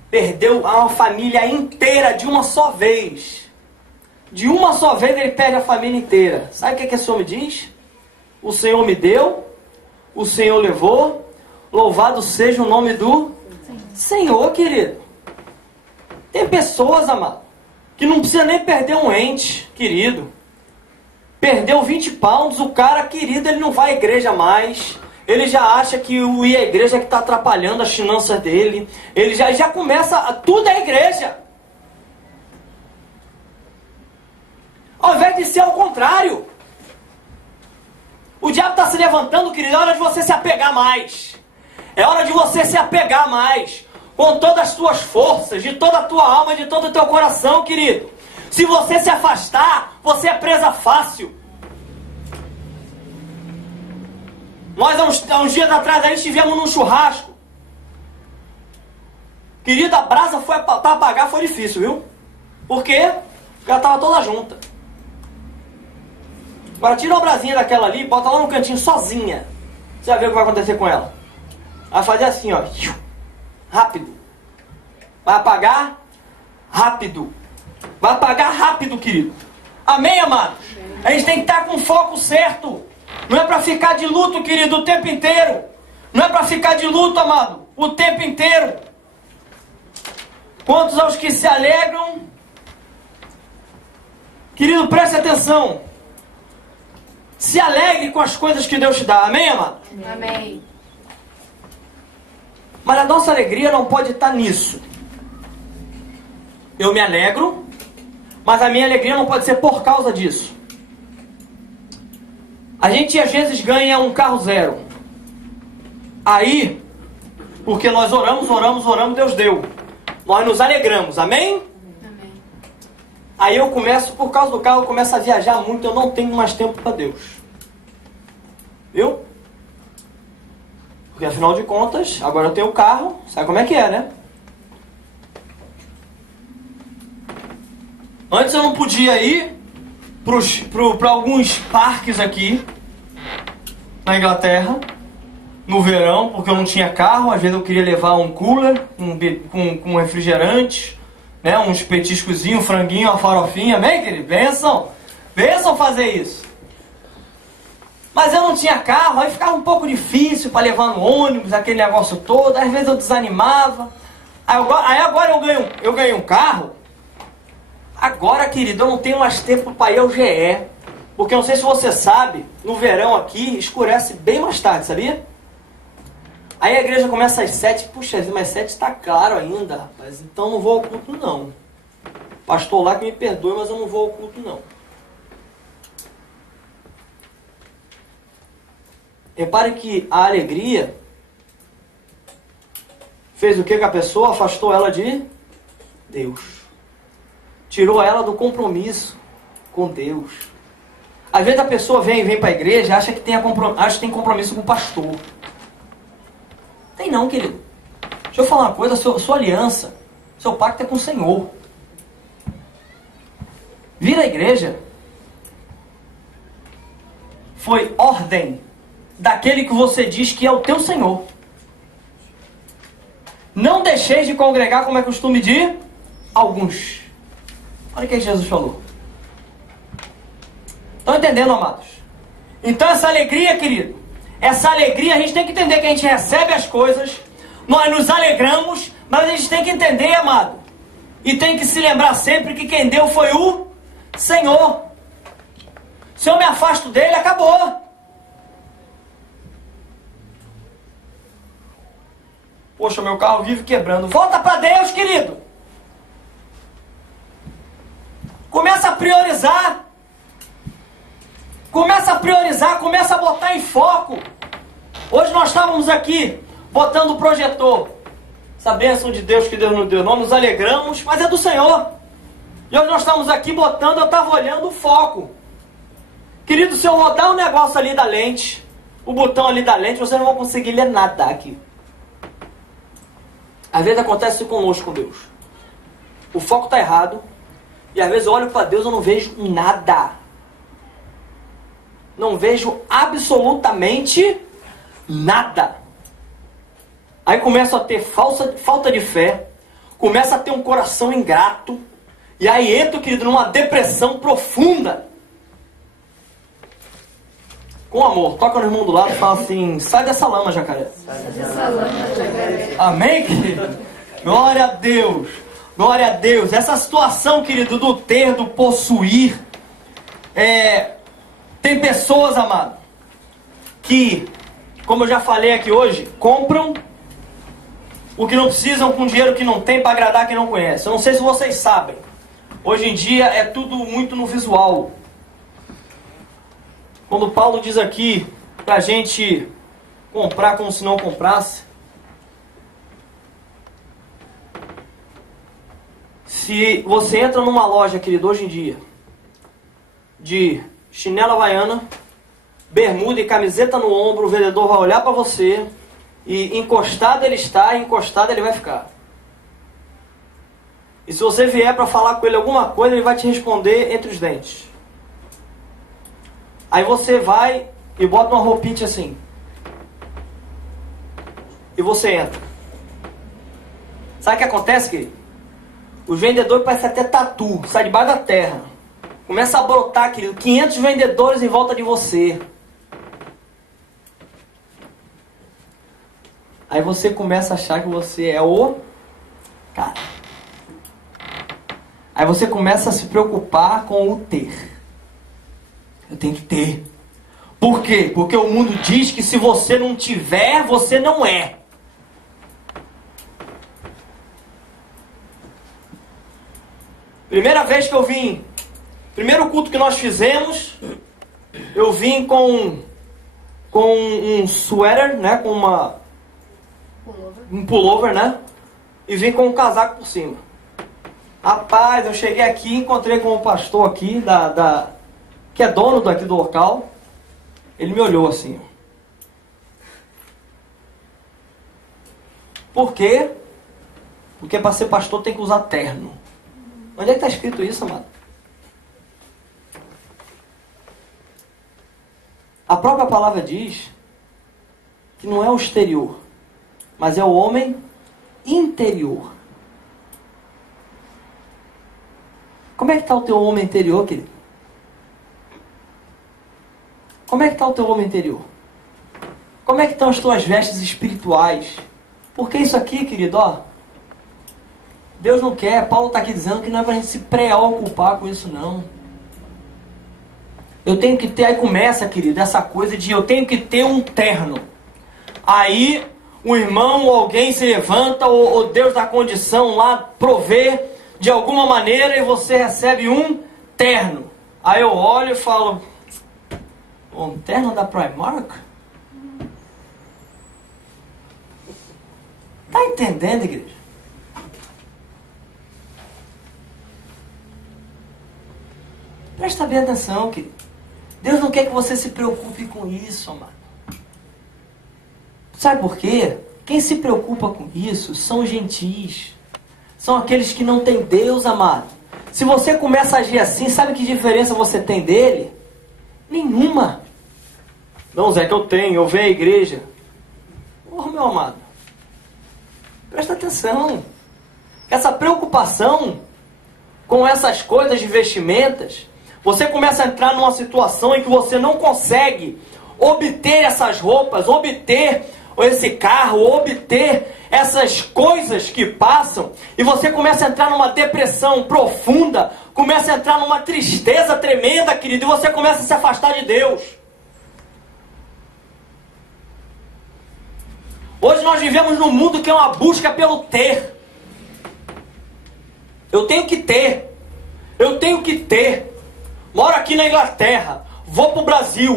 perdeu uma família inteira de uma só vez. De uma só vez ele perde a família inteira. Sabe o que esse homem diz? O Senhor me deu, o Senhor levou, louvado seja o nome do Senhor, querido. Tem pessoas, amado, que não precisa nem perder um ente, querido. Perdeu 20 pounds, o cara, querido, ele não vai à igreja mais. Ele já acha que o ir à igreja é que está atrapalhando as finanças dele. Ele já começa, tudo é igreja. Ao invés de ser ao contrário. O diabo está se levantando, querido, é hora de você se apegar mais. É hora de você se apegar mais. Com todas as tuas forças, de toda a tua alma, de todo o teu coração, querido. Se você se afastar, você é presa fácil. Nós, há uns dias atrás, aí estivemos num churrasco. Querida, a brasa para apagar foi difícil, viu? Por quê? Porque ela estava toda junta. Agora tira uma brasinha daquela ali, bota lá no cantinho sozinha. Você vai ver o que vai acontecer com ela. Vai fazer assim, ó. Rápido. Vai apagar rápido. Vai apagar rápido, querido. Amém, amados? A gente tem que estar com o foco certo. Não é para ficar de luto, querido, o tempo inteiro. Não é para ficar de luto, amado, o tempo inteiro. Quantos aos que se alegram? Querido, preste atenção. Se alegre com as coisas que Deus te dá. Amém, amado? Amém. Mas a nossa alegria não pode estar nisso. Eu me alegro, mas a minha alegria não pode ser por causa disso. A gente às vezes ganha um carro zero. Aí, porque nós oramos, Deus deu. Nós nos alegramos, amém? Amém. Aí eu começo, por causa do carro, eu começo a viajar muito, eu não tenho mais tempo para Deus. Viu? Porque afinal de contas, agora eu tenho o carro, sabe como é que é, né? Antes eu não podia ir para alguns parques aqui na Inglaterra no verão, porque eu não tinha carro. Às vezes eu queria levar um cooler com refrigerante, né, uns petiscozinhos, um franguinho, uma farofinha, amém, querido? Benção fazer isso. Mas eu não tinha carro, aí ficava um pouco difícil para levar no ônibus, aquele negócio todo. Às vezes eu desanimava. Aí agora eu ganhei um carro. Agora, querido, eu não tenho mais tempo para ir ao GE. Porque eu não sei se você sabe, no verão aqui escurece bem mais tarde, sabia? Aí a igreja começa às 7. Puxa, mas 7 está claro ainda, rapaz. Então não vou ao culto, não. Pastor lá que me perdoe, mas eu não vou ao culto, não. Repare que a alegria fez o que com a pessoa? Afastou ela de Deus. Tirou ela do compromisso com Deus. Às vezes a pessoa vem para a igreja e acha que tem compromisso com o pastor. Tem não, querido. Deixa eu falar uma coisa, sua aliança, seu pacto é com o Senhor. Vir à igreja foi ordem daquele que você diz que é o teu Senhor. Não deixeis de congregar, como é costume de alguns. Olha o que Jesus falou. Estão entendendo, amados? Então essa alegria, querido, essa alegria, a gente tem que entender que a gente recebe as coisas, nós nos alegramos, mas a gente tem que entender, amado, e tem que se lembrar sempre que quem deu foi o Senhor. Se eu me afasto dele, acabou. Poxa, meu carro vive quebrando. Volta para Deus, querido. Começa a priorizar. Começa a priorizar, começa a botar em foco. Hoje nós estávamos aqui, botando o projetor. Essa bênção de Deus que Deus nos deu. Nós nos alegramos, mas é do Senhor. E hoje nós estamos aqui botando, eu estava olhando o foco. Querido, se eu rodar o negócio ali da lente, o botão ali da lente, vocês não vão conseguir ler nada aqui. Às vezes acontece isso conosco, com Deus. O foco está errado. E às vezes eu olho para Deus e eu não vejo nada. Não vejo absolutamente nada. Aí começo a ter falta de fé. Começa a ter um coração ingrato. E aí entro, querido, numa depressão profunda. Com amor, toca no irmão do lado e fala assim: sai dessa lama, jacaré. Sai dessa lama, jacaré. Amém, querido? Glória a Deus. Glória a Deus. Essa situação, querido, do ter, do possuir. Tem pessoas, amado, que, como eu já falei aqui hoje, compram o que não precisam com dinheiro que não tem para agradar quem não conhece. Eu não sei se vocês sabem. Hoje em dia é tudo muito no visual. Quando Paulo diz aqui para a gente comprar como se não comprasse, se você entra numa loja, querido, hoje em dia, de chinela havaiana, bermuda e camiseta no ombro, o vendedor vai olhar para você e encostado ele está, encostado ele vai ficar. E se você vier para falar com ele alguma coisa, ele vai te responder entre os dentes. Aí você vai e bota uma roupinha assim. E você entra. Sabe o que acontece, querido? Os vendedores parecem até tatu, sai debaixo da terra. Começa a brotar, querido, 500 vendedores em volta de você. Aí você começa a achar que você é o cara. Aí você começa a se preocupar com o ter. Eu tenho que ter. Por quê? Porque o mundo diz que se você não tiver, você não é. Primeira vez que eu vim, primeiro culto que nós fizemos, eu vim com um suéter, né, com um pullover, né, e vim com um casaco por cima. Rapaz, eu cheguei aqui, encontrei com o pastor aqui, que é dono daqui do local. Ele me olhou assim. Por quê? Porque para ser pastor tem que usar terno. Onde é que está escrito isso, amado? A própria palavra diz que não é o exterior, mas é o homem interior. Como é que está o teu homem interior, querido? Como é que está o teu homem interior? Como é que estão as tuas vestes espirituais? Porque isso aqui, querido, ó, Deus não quer. Paulo está aqui dizendo que não é para a gente se preocupar com isso, não. Eu tenho que ter, aí começa, querido, essa coisa de eu tenho que ter um terno. Aí um irmão ou alguém se levanta, ou Deus dá condição lá, provê de alguma maneira, e você recebe um terno. Aí eu olho e falo: um terno da Primark? Tá entendendo, igreja? Presta bem atenção, querido. Deus não quer que você se preocupe com isso, amado. Sabe por quê? Quem se preocupa com isso são gentis. São aqueles que não têm Deus, amado. Se você começa a agir assim, sabe que diferença você tem dele? Nenhuma. Não, Zé, que eu tenho, eu venho à igreja. Porra, meu amado, presta atenção. Essa preocupação com essas coisas de vestimentas, você começa a entrar numa situação em que você não consegue obter essas roupas, obter esse carro, obter essas coisas que passam, e você começa a entrar numa depressão profunda, começa a entrar numa tristeza tremenda, querido, e você começa a se afastar de Deus. Hoje nós vivemos num mundo que é uma busca pelo ter. Eu tenho que ter. Eu tenho que ter. Moro aqui na Inglaterra. Vou pro Brasil.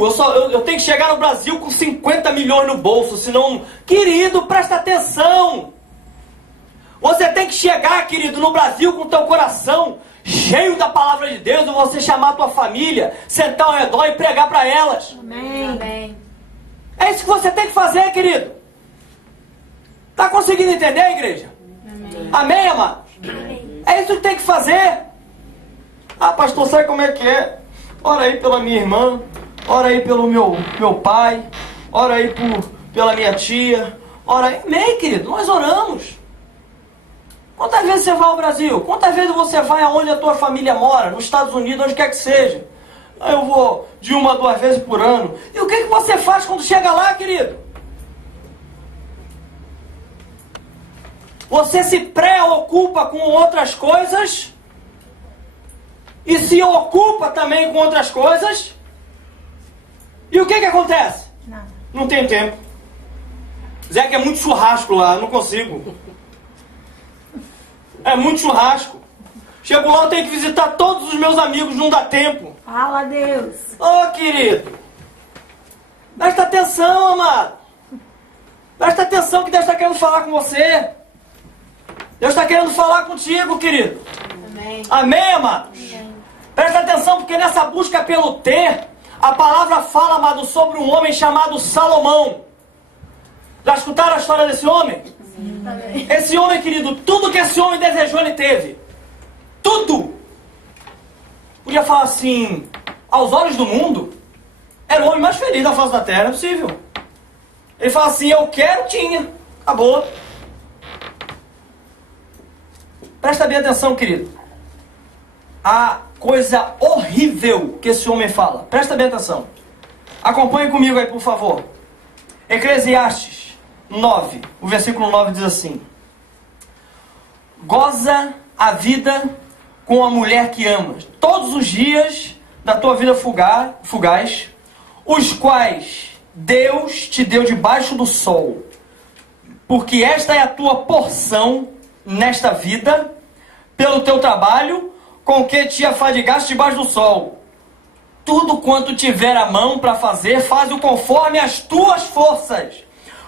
Eu tenho que chegar no Brasil com 50 milhões no bolso. Senão... Querido, presta atenção. Você tem que chegar, querido, no Brasil com o teu coração cheio da palavra de Deus. E você chamar a tua família, sentar ao redor e pregar para elas. Amém. Amém. É isso que você tem que fazer, querido. Tá conseguindo entender, igreja? Amém. Amém, amado? Amém. É isso que tem que fazer. Ah, pastor, sabe como é que é? Ora aí pela minha irmã, ora aí pelo meu pai, ora aí pela minha tia, ora aí. Amém, querido, nós oramos. Quantas vezes você vai ao Brasil? Quantas vezes você vai aonde a tua família mora? Nos Estados Unidos, onde quer que seja. Eu vou de 1 a 2 vezes por ano. E o que você faz quando chega lá, querido? Você se preocupa com outras coisas e se ocupa também com outras coisas. E o que acontece? Não tem tempo. Zé, que é muito churrasco lá, não consigo. É muito churrasco. Chego lá, eu tenho que visitar todos os meus amigos, não dá tempo. Fala a Deus. Ô, querido, presta atenção, amado. Presta atenção que Deus está querendo falar com você. Deus está querendo falar contigo, querido. Amém. Amém, amados? Amém. Presta atenção, porque nessa busca pelo ter, a palavra fala, amado, sobre um homem chamado Salomão. Já escutaram a história desse homem? Sim. Esse homem, querido, tudo que esse homem desejou, ele teve. Tudo. Podia falar assim, aos olhos do mundo, era o homem mais feliz da face da terra, é possível. Ele fala assim, eu quero, tinha. Acabou. Presta bem atenção, querido. A coisa horrível que esse homem fala. Presta bem atenção. Acompanhe comigo aí, por favor. Eclesiastes 9. O versículo 9 diz assim. Goza a vida com a mulher que amas. Todos os dias da tua vida fugaz, os quais Deus te deu debaixo do sol. Porque esta é a tua porção nesta vida, pelo teu trabalho, com que te afadigaste debaixo do sol. Tudo quanto tiver a mão para fazer, faz-o conforme as tuas forças.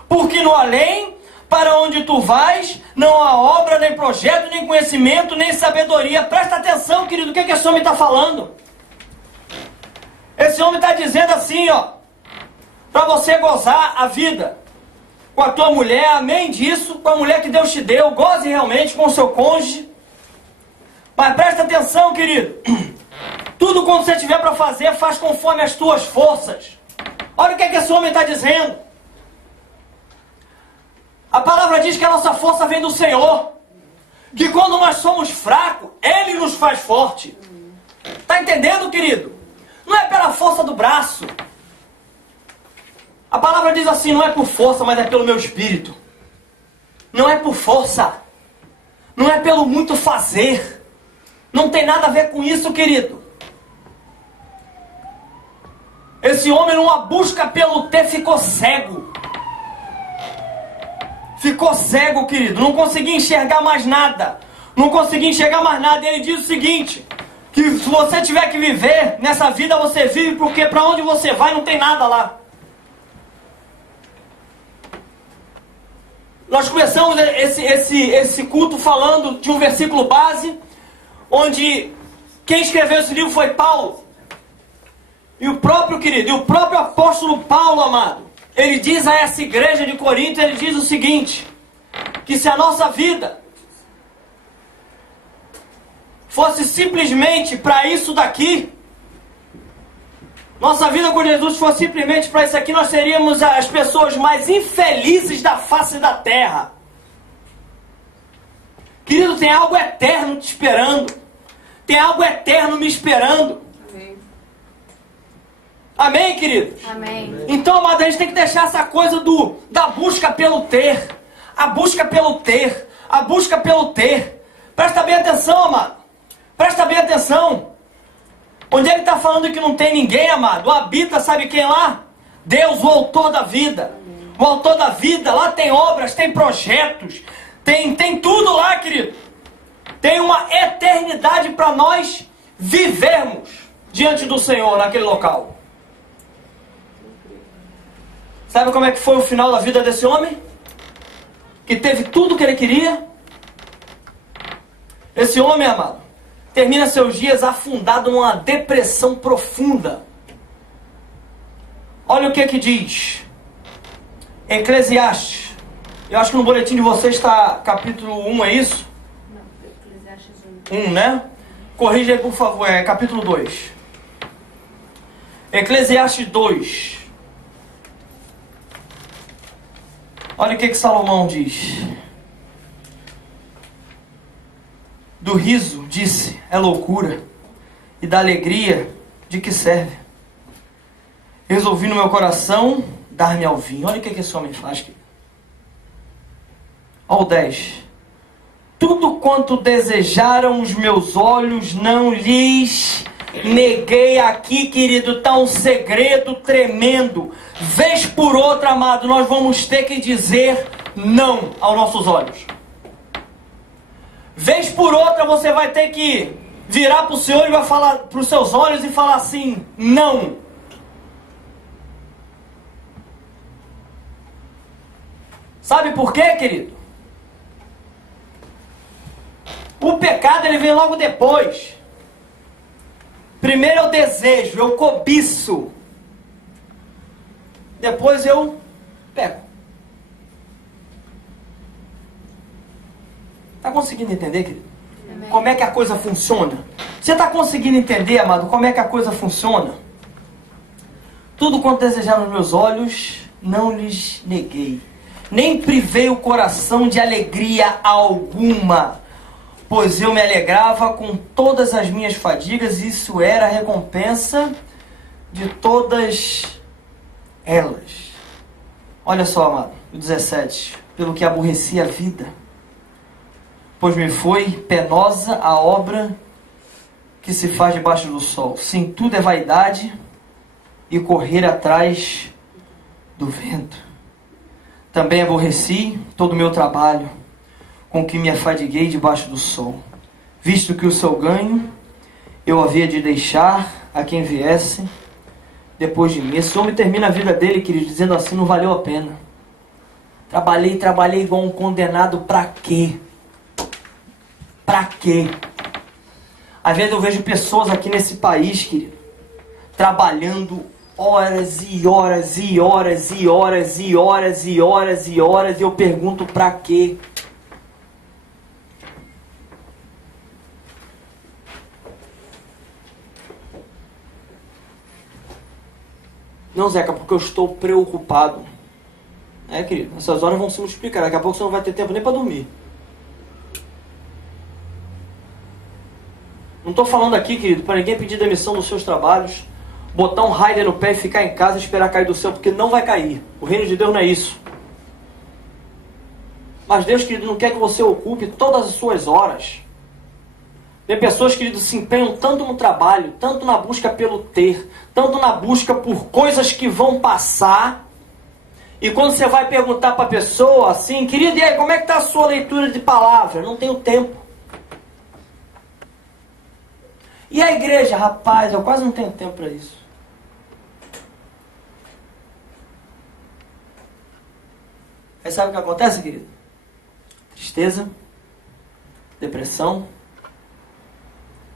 Porque no além, para onde tu vais, não há obra, nem projeto, nem conhecimento, nem sabedoria. Presta atenção, querido, o que esse homem está falando? Esse homem está dizendo assim, ó, para você gozar a vida com a tua mulher, amém disso, com a mulher que Deus te deu, goze realmente com o seu cônjuge. Mas presta atenção, querido. Tudo quanto você tiver para fazer, faz conforme as tuas forças. Olha o que esse homem está dizendo. A palavra diz que a nossa força vem do Senhor. Que quando nós somos fracos, Ele nos faz forte. Está entendendo, querido? Não é pela força do braço. A palavra diz assim, não é por força, mas é pelo meu espírito. Não é por força. Não é pelo muito fazer. Não tem nada a ver com isso, querido. Esse homem, numa busca pelo ter, ficou cego. Ficou cego, querido. Não conseguia enxergar mais nada. Não conseguia enxergar mais nada. E ele diz o seguinte, que se você tiver que viver nessa vida, você vive, porque para onde você vai não tem nada lá. Nós começamos esse culto falando de um versículo base, onde quem escreveu esse livro foi Paulo. E o próprio, querido, e o próprio apóstolo Paulo, amado, ele diz a essa igreja de Corinto, ele diz o seguinte, que se a nossa vida fosse simplesmente para isso daqui, nossa vida com Jesus fosse simplesmente para isso aqui, nós seríamos as pessoas mais infelizes da face da terra. Querido, tem algo eterno te esperando. Tem algo eterno me esperando. Amém. Amém, queridos? Amém. Então, amado, a gente tem que deixar essa coisa da busca pelo ter. A busca pelo ter. A busca pelo ter. Presta bem atenção, amado. Presta bem atenção. Onde ele está falando que não tem ninguém, amado, habita, sabe quem lá? Deus, o autor da vida. O autor da vida. Lá tem obras, tem projetos. Tem tudo lá, querido. Tem uma eternidade para nós vivermos diante do Senhor naquele local. Sabe como é que foi o final da vida desse homem? Que teve tudo que ele queria. Esse homem, amado, termina seus dias afundado numa depressão profunda. Olha o que diz Eclesiastes. Eu acho que no boletim de vocês está capítulo 1, é isso? Não, Eclesiastes 1. 1, né? Corrija aí, por favor, é capítulo 2. Eclesiastes 2. Olha o que Salomão diz. Do riso, disse, é loucura, e da alegria, de que serve? Resolvi no meu coração dar-me ao vinho. Olha o que esse homem faz, querido. Olha o 10. Tudo quanto desejaram os meus olhos, não lhes neguei. Aqui, querido, está um segredo tremendo. Vez por outra, amado, nós vamos ter que dizer não aos nossos olhos. Vez por outra você vai ter que virar para o Senhor e vai falar para os seus olhos e falar assim, não. Sabe por quê, querido? O pecado, ele vem logo depois. Primeiro eu desejo, eu cobiço. Depois eu pego. Está conseguindo entender, querido? Amém. Como é que a coisa funciona? Você está conseguindo entender, amado, como é que a coisa funciona? Tudo quanto desejaram os meus olhos, não lhes neguei. Nem privei o coração de alegria alguma, pois eu me alegrava com todas as minhas fadigas, e isso era a recompensa de todas elas. Olha só, amado, o 17. Pelo que aborreci a vida, pois me foi penosa a obra que se faz debaixo do sol. Sim, tudo é vaidade e correr atrás do vento. Também aborreci todo o meu trabalho, com que me afadiguei debaixo do sol, visto que o seu ganho eu havia de deixar a quem viesse depois de mim. Esse homem termina a vida dele, querido, dizendo assim, não valeu a pena. Trabalhei igual um condenado, pra quê? Pra quê? Às vezes eu vejo pessoas aqui nesse país, querido, trabalhando horas e horas e horas e horas e horas e horas e horas, e eu pergunto pra quê? Não, Zeca, porque eu estou preocupado. É, querido, essas horas vão se multiplicar. Daqui a pouco você não vai ter tempo nem para dormir. Não estou falando aqui, querido, para ninguém pedir demissão dos seus trabalhos, botar um rider no pé e ficar em casa e esperar cair do céu, porque não vai cair. O reino de Deus não é isso. Mas Deus, querido, não quer que você ocupe todas as suas horas. Tem pessoas, querido, se empenham tanto no trabalho, tanto na busca pelo ter, tanto na busca por coisas que vão passar. E quando você vai perguntar para a pessoa assim, querido, e aí, como é que está a sua leitura de palavra? Não tenho tempo. E a igreja? Rapaz, eu quase não tenho tempo para isso. Aí sabe o que acontece, querido? Tristeza, depressão,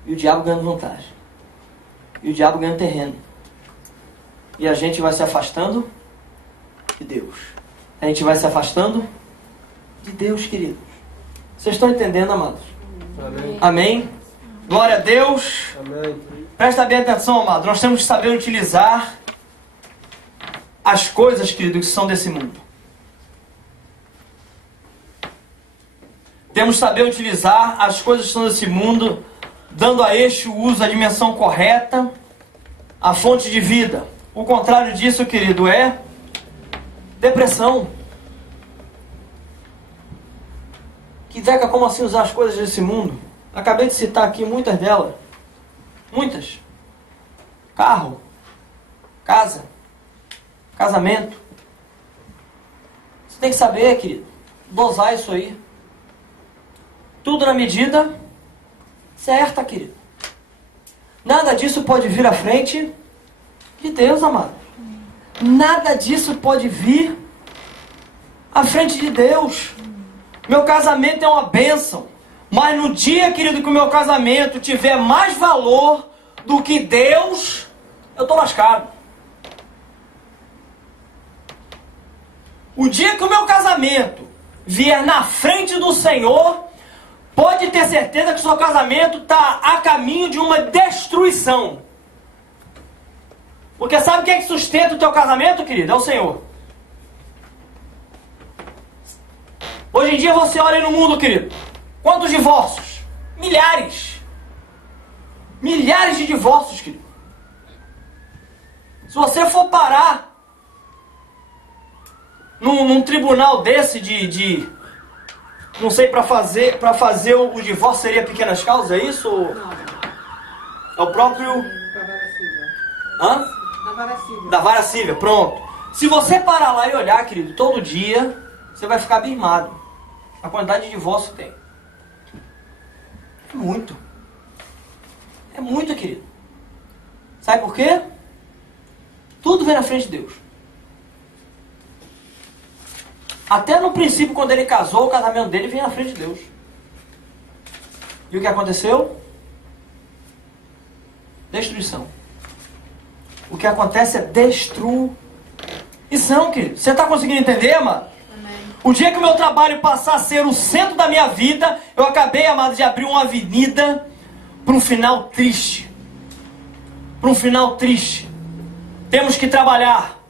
e o diabo ganhando vantagem. E o diabo ganhando terreno. E a gente vai se afastando de Deus. A gente vai se afastando de Deus, queridos. Vocês estão entendendo, amados? Amém. Amém? Glória a Deus. Amém. Presta bem atenção, amado. Nós temos que saber utilizar as coisas, querido, que são desse mundo. Temos que saber utilizar as coisas que são desse mundo, dando a este o uso, a dimensão correta, a fonte de vida. O contrário disso, querido, é depressão. Que Zeca, como assim usar as coisas desse mundo? Acabei de citar aqui muitas delas. Muitas. Carro, casa, casamento. Você tem que saber, querido, dosar isso aí. Tudo na medida certa, querido. Nada disso pode vir à frente de Deus, amado. Nada disso pode vir à frente de Deus. Meu casamento é uma bênção. Mas no dia, querido, que o meu casamento tiver mais valor do que Deus, eu estou lascado. O dia que o meu casamento vier na frente do Senhor, pode ter certeza que o seu casamento está a caminho de uma destruição. Porque sabe quem é que sustenta o teu casamento, querido? É o Senhor. Hoje em dia você olha no mundo, querido. Quantos divórcios? Milhares. Milhares de divórcios, querido. Se você for parar num tribunal desse não sei, para fazer o divórcio seria pequenas causas, é isso? É o próprio... Hã? Da vara civil, pronto. Se você parar lá e olhar, querido, todo dia, você vai ficar abismado. A quantidade de divórcio que tem. É muito. É muito, querido. Sabe por quê? Tudo vem na frente de Deus. Até no princípio, quando ele casou, o casamento dele vinha na frente de Deus. E o que aconteceu? Destruição. O que acontece é destruição, querido. Você está conseguindo entender, amado? Amém. O dia que o meu trabalho passar a ser o centro da minha vida, eu acabei, amado, de abrir uma avenida para um final triste. Para um final triste. Temos que trabalhar.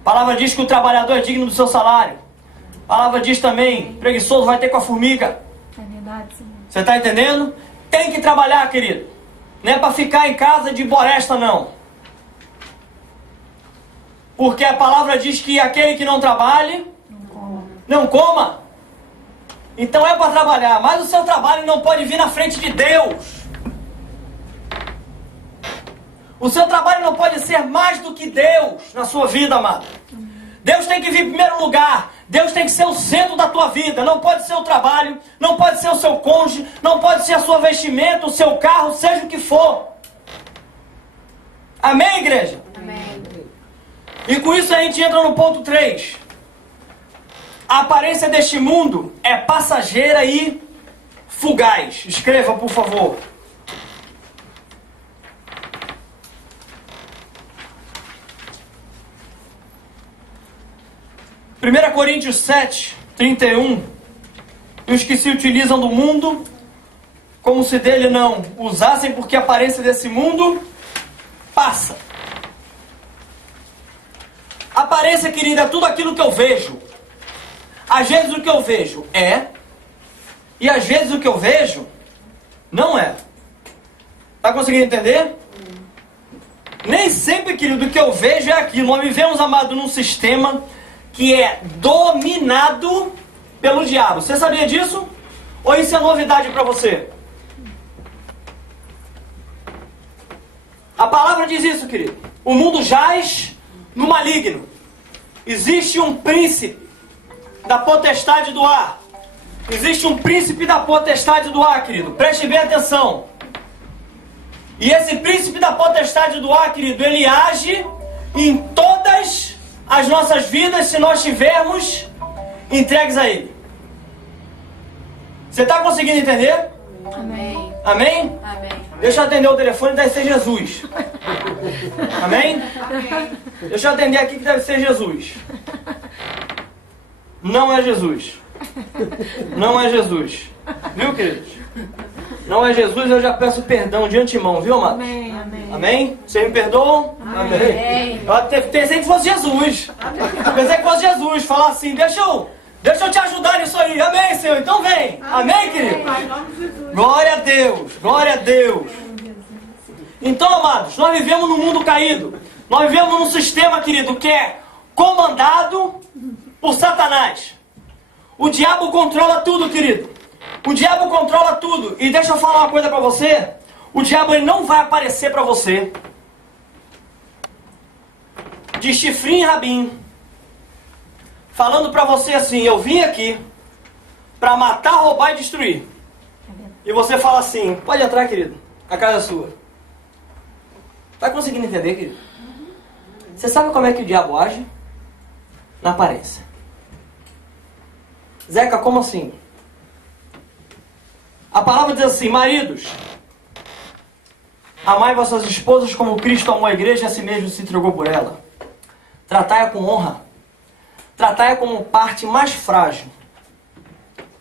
A palavra diz que o trabalhador é digno do seu salário. A palavra diz também, preguiçoso vai ter com a formiga. É verdade, Senhor. Você está entendendo? Tem que trabalhar, querido. Não é para ficar em casa de boresta, não. Porque a palavra diz que aquele que não trabalhe, não coma. Então é para trabalhar. Mas o seu trabalho não pode vir na frente de Deus. O seu trabalho não pode ser mais do que Deus na sua vida, amado. Deus tem que vir em primeiro lugar. Deus tem que ser o centro da tua vida. Não pode ser o trabalho, não pode ser o seu cônjuge, não pode ser a sua vestimenta, o seu carro, seja o que for. Amém, igreja? Amém. E com isso a gente entra no ponto 3. A aparência deste mundo é passageira e fugaz. Escreva, por favor. 1 Coríntios 7, 31. E os que se utilizam do mundo, como se dele não usassem, porque a aparência desse mundo passa. Aparência, querida, é tudo aquilo que eu vejo. Às vezes o que eu vejo é, e às vezes o que eu vejo não é. Está conseguindo entender? Nem sempre, querido, o que eu vejo é aquilo. Nós vivemos, amado, num sistema que é dominado pelo diabo. Você sabia disso? Ou isso é novidade para você? A palavra diz isso, querido. O mundo jaz no maligno. Existe um príncipe da potestade do ar. Existe um príncipe da potestade do ar, querido. Preste bem atenção. E esse príncipe da potestade do ar, querido, ele age em todas as nossas vidas se nós estivermos entregues a ele. Você está conseguindo entender? Amém. Amém? Amém. Deixa eu atender o telefone, deve ser Jesus. Amém? Amém. Deixa eu atender aqui que deve ser Jesus. Não é Jesus. Não é Jesus. Viu, queridos? não é Jesus, eu já peço perdão de antemão, viu, amados? Amém. Amém. Amém? Vocês me perdoam? Amém. Eu pensei que fosse Jesus. Pensei que fosse Jesus. Falar assim, deixa eu te ajudar nisso aí. Amém, Senhor. Então vem. Amém, querido? Glória a Deus. Glória a Deus. Então, amados, nós vivemos num mundo caído. Nós vivemos num sistema, querido, que é comandado por Satanás. O diabo controla tudo, querido. O diabo controla tudo. E deixa eu falar uma coisa pra você. O diabo ele não vai aparecer pra você de chifrinho e rabinho, falando pra você assim, eu vim aqui pra matar, roubar e destruir. E você fala assim, pode entrar, querido, a casa é sua. Tá conseguindo entender, querido? Você sabe como é que o diabo age? Na aparência. Zeca, como assim? A palavra diz assim, maridos, amai vossas esposas como Cristo amou a igreja e a si mesmo se entregou por ela. Tratai-a com honra. Tratai-a como parte mais frágil.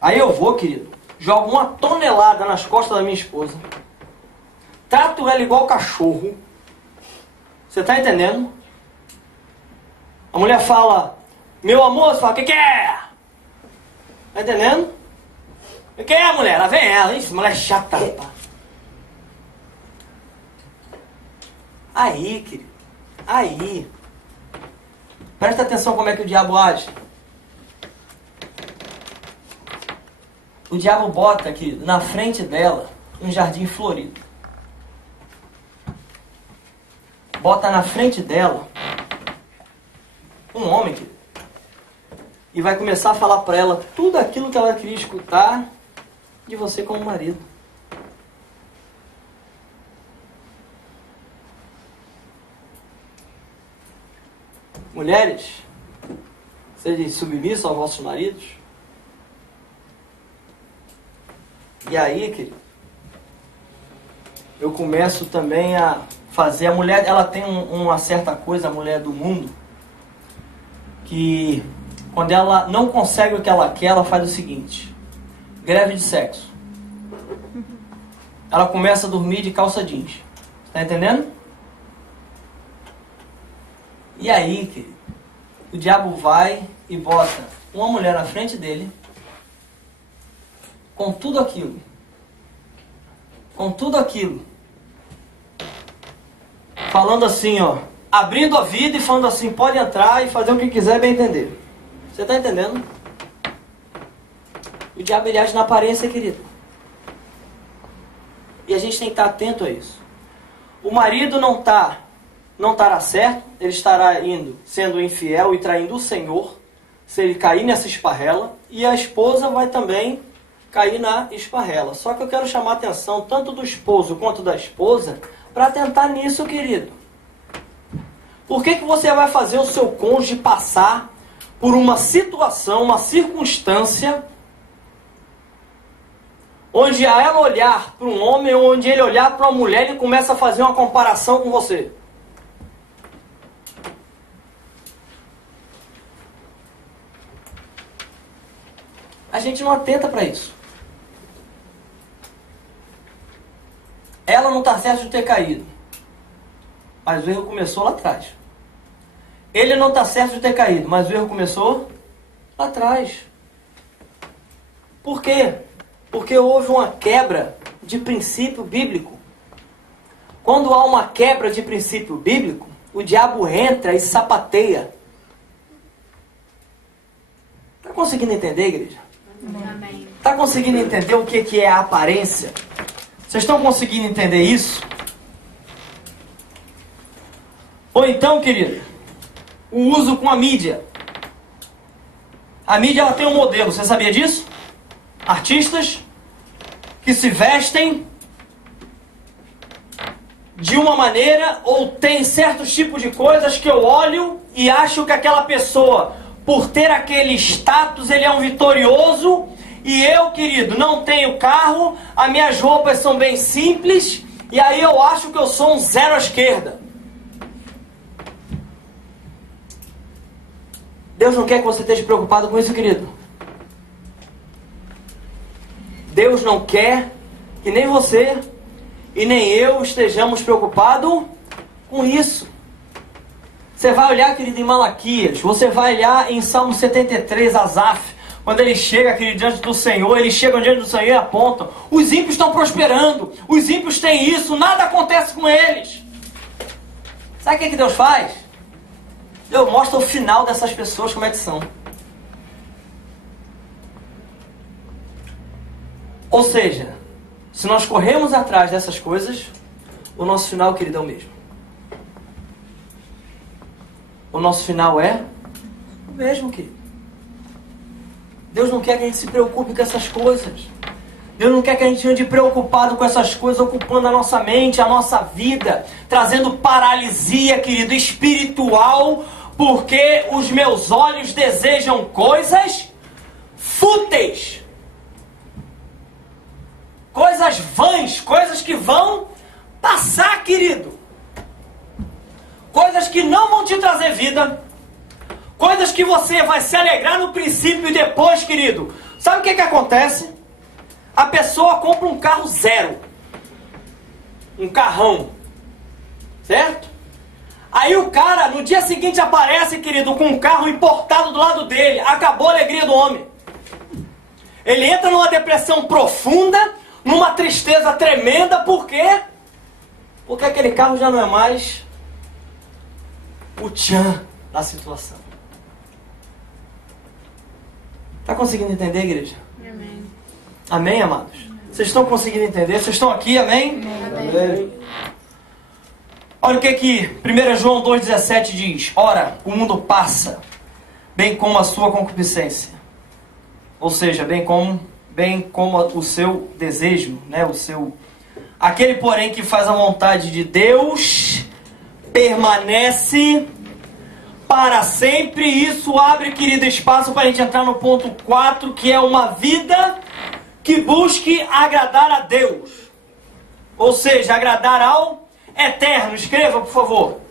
Aí eu vou, querido, jogo 1 tonelada nas costas da minha esposa. Trato ela igual cachorro. Você está entendendo? A mulher fala, meu amor, você fala, o que é? Tá entendendo? O que é, mulher? Lá vem ela. Isso, mulher chata, rapaz. Aí, querido. Aí. Presta atenção como é que o diabo age. O diabo bota aqui na frente dela um jardim florido. Bota na frente dela um homem, querido. E vai começar a falar para ela tudo aquilo que ela queria escutar de você como marido. Mulheres, sejam submissas aos vossos maridos. E aí, querido, eu começo também a fazer... A mulher, ela tem uma certa coisa, a mulher do mundo, que quando ela não consegue o que ela quer, ela faz o seguinte: greve de sexo. Ela começa a dormir de calça jeans. Tá entendendo? E aí, querido, o diabo vai e bota uma mulher na frente dele com tudo aquilo. Com tudo aquilo. Falando assim, ó, abrindo a vida e falando assim, pode entrar e fazer o que quiser, bem entender. Você está entendendo? O diabo ele age na aparência, querido. E a gente tem que estar atento a isso. O marido não estará certo, ele estará sendo infiel e traindo o Senhor, se ele cair nessa esparrela, e a esposa vai também cair na esparrela. Só que eu quero chamar a atenção tanto do esposo quanto da esposa para atentar nisso, querido. Por que você vai fazer o seu cônjuge passar por uma situação, uma circunstância, onde a ela olhar para um homem, onde ele olhar para uma mulher, ele começa a fazer uma comparação com você? A gente não atenta para isso. Ela não está certa de ter caído, mas o erro começou lá atrás. Ele não está certo de ter caído, mas o erro começou lá atrás. Por quê? Porque houve uma quebra de princípio bíblico. Quando há uma quebra de princípio bíblico, o diabo entra e sapateia. Está conseguindo entender, igreja? Amém. Está conseguindo entender o que é a aparência? Vocês estão conseguindo entender isso? Ou então, querido, o uso com a mídia. A mídia ela tem um modelo, você sabia disso? Artistas que se vestem de uma maneira ou tem certos tipos de coisas que eu olho e acho que aquela pessoa, por ter aquele status, ele é um vitorioso, e eu, querido, não tenho carro, as minhas roupas são bem simples, e aí eu acho que eu sou um zero à esquerda. Deus não quer que você esteja preocupado com isso, querido. Deus não quer que nem você e nem eu estejamos preocupados com isso. Você vai olhar, querido, em Malaquias, você vai olhar em Salmo 73, Asaf, quando ele chega, querido, diante do Senhor, eles chegam diante do Senhor e apontam: os ímpios estão prosperando, os ímpios têm isso, nada acontece com eles. Sabe o que Deus faz? Deus mostra o final dessas pessoas, como é que são. Ou seja, se nós corremos atrás dessas coisas, o nosso final, querido, é o mesmo. O nosso final é o mesmo, querido. Deus não quer que a gente se preocupe com essas coisas. Deus não quer que a gente ande preocupado com essas coisas, ocupando a nossa mente, a nossa vida, trazendo paralisia, querido, espiritual, porque os meus olhos desejam coisas fúteis. Coisas vãs, coisas que vão passar, querido. Coisas que não vão te trazer vida. Coisas que você vai se alegrar no princípio e depois, querido. Sabe o que acontece? A pessoa compra um carro zero. Um carrão. Certo? Aí o cara, no dia seguinte, aparece, querido, com um carro importado do lado dele. Acabou a alegria do homem. Ele entra numa depressão profunda, numa tristeza tremenda. Por quê? Porque aquele carro já não é mais o tchan da situação. Está conseguindo entender, igreja? Amém. Amém, amados? Vocês estão conseguindo entender? Vocês estão aqui, amém? Amém. Olha o que 1 João 2,17 diz. Ora, o mundo passa, bem como a sua concupiscência. Ou seja, bem como o seu desejo, né? Aquele, porém, que faz a vontade de Deus permanece para sempre. Isso abre, querido, espaço para a gente entrar no ponto 4, que é uma vida que busque agradar a Deus. Ou seja, agradar ao Eterno. Escreva, por favor.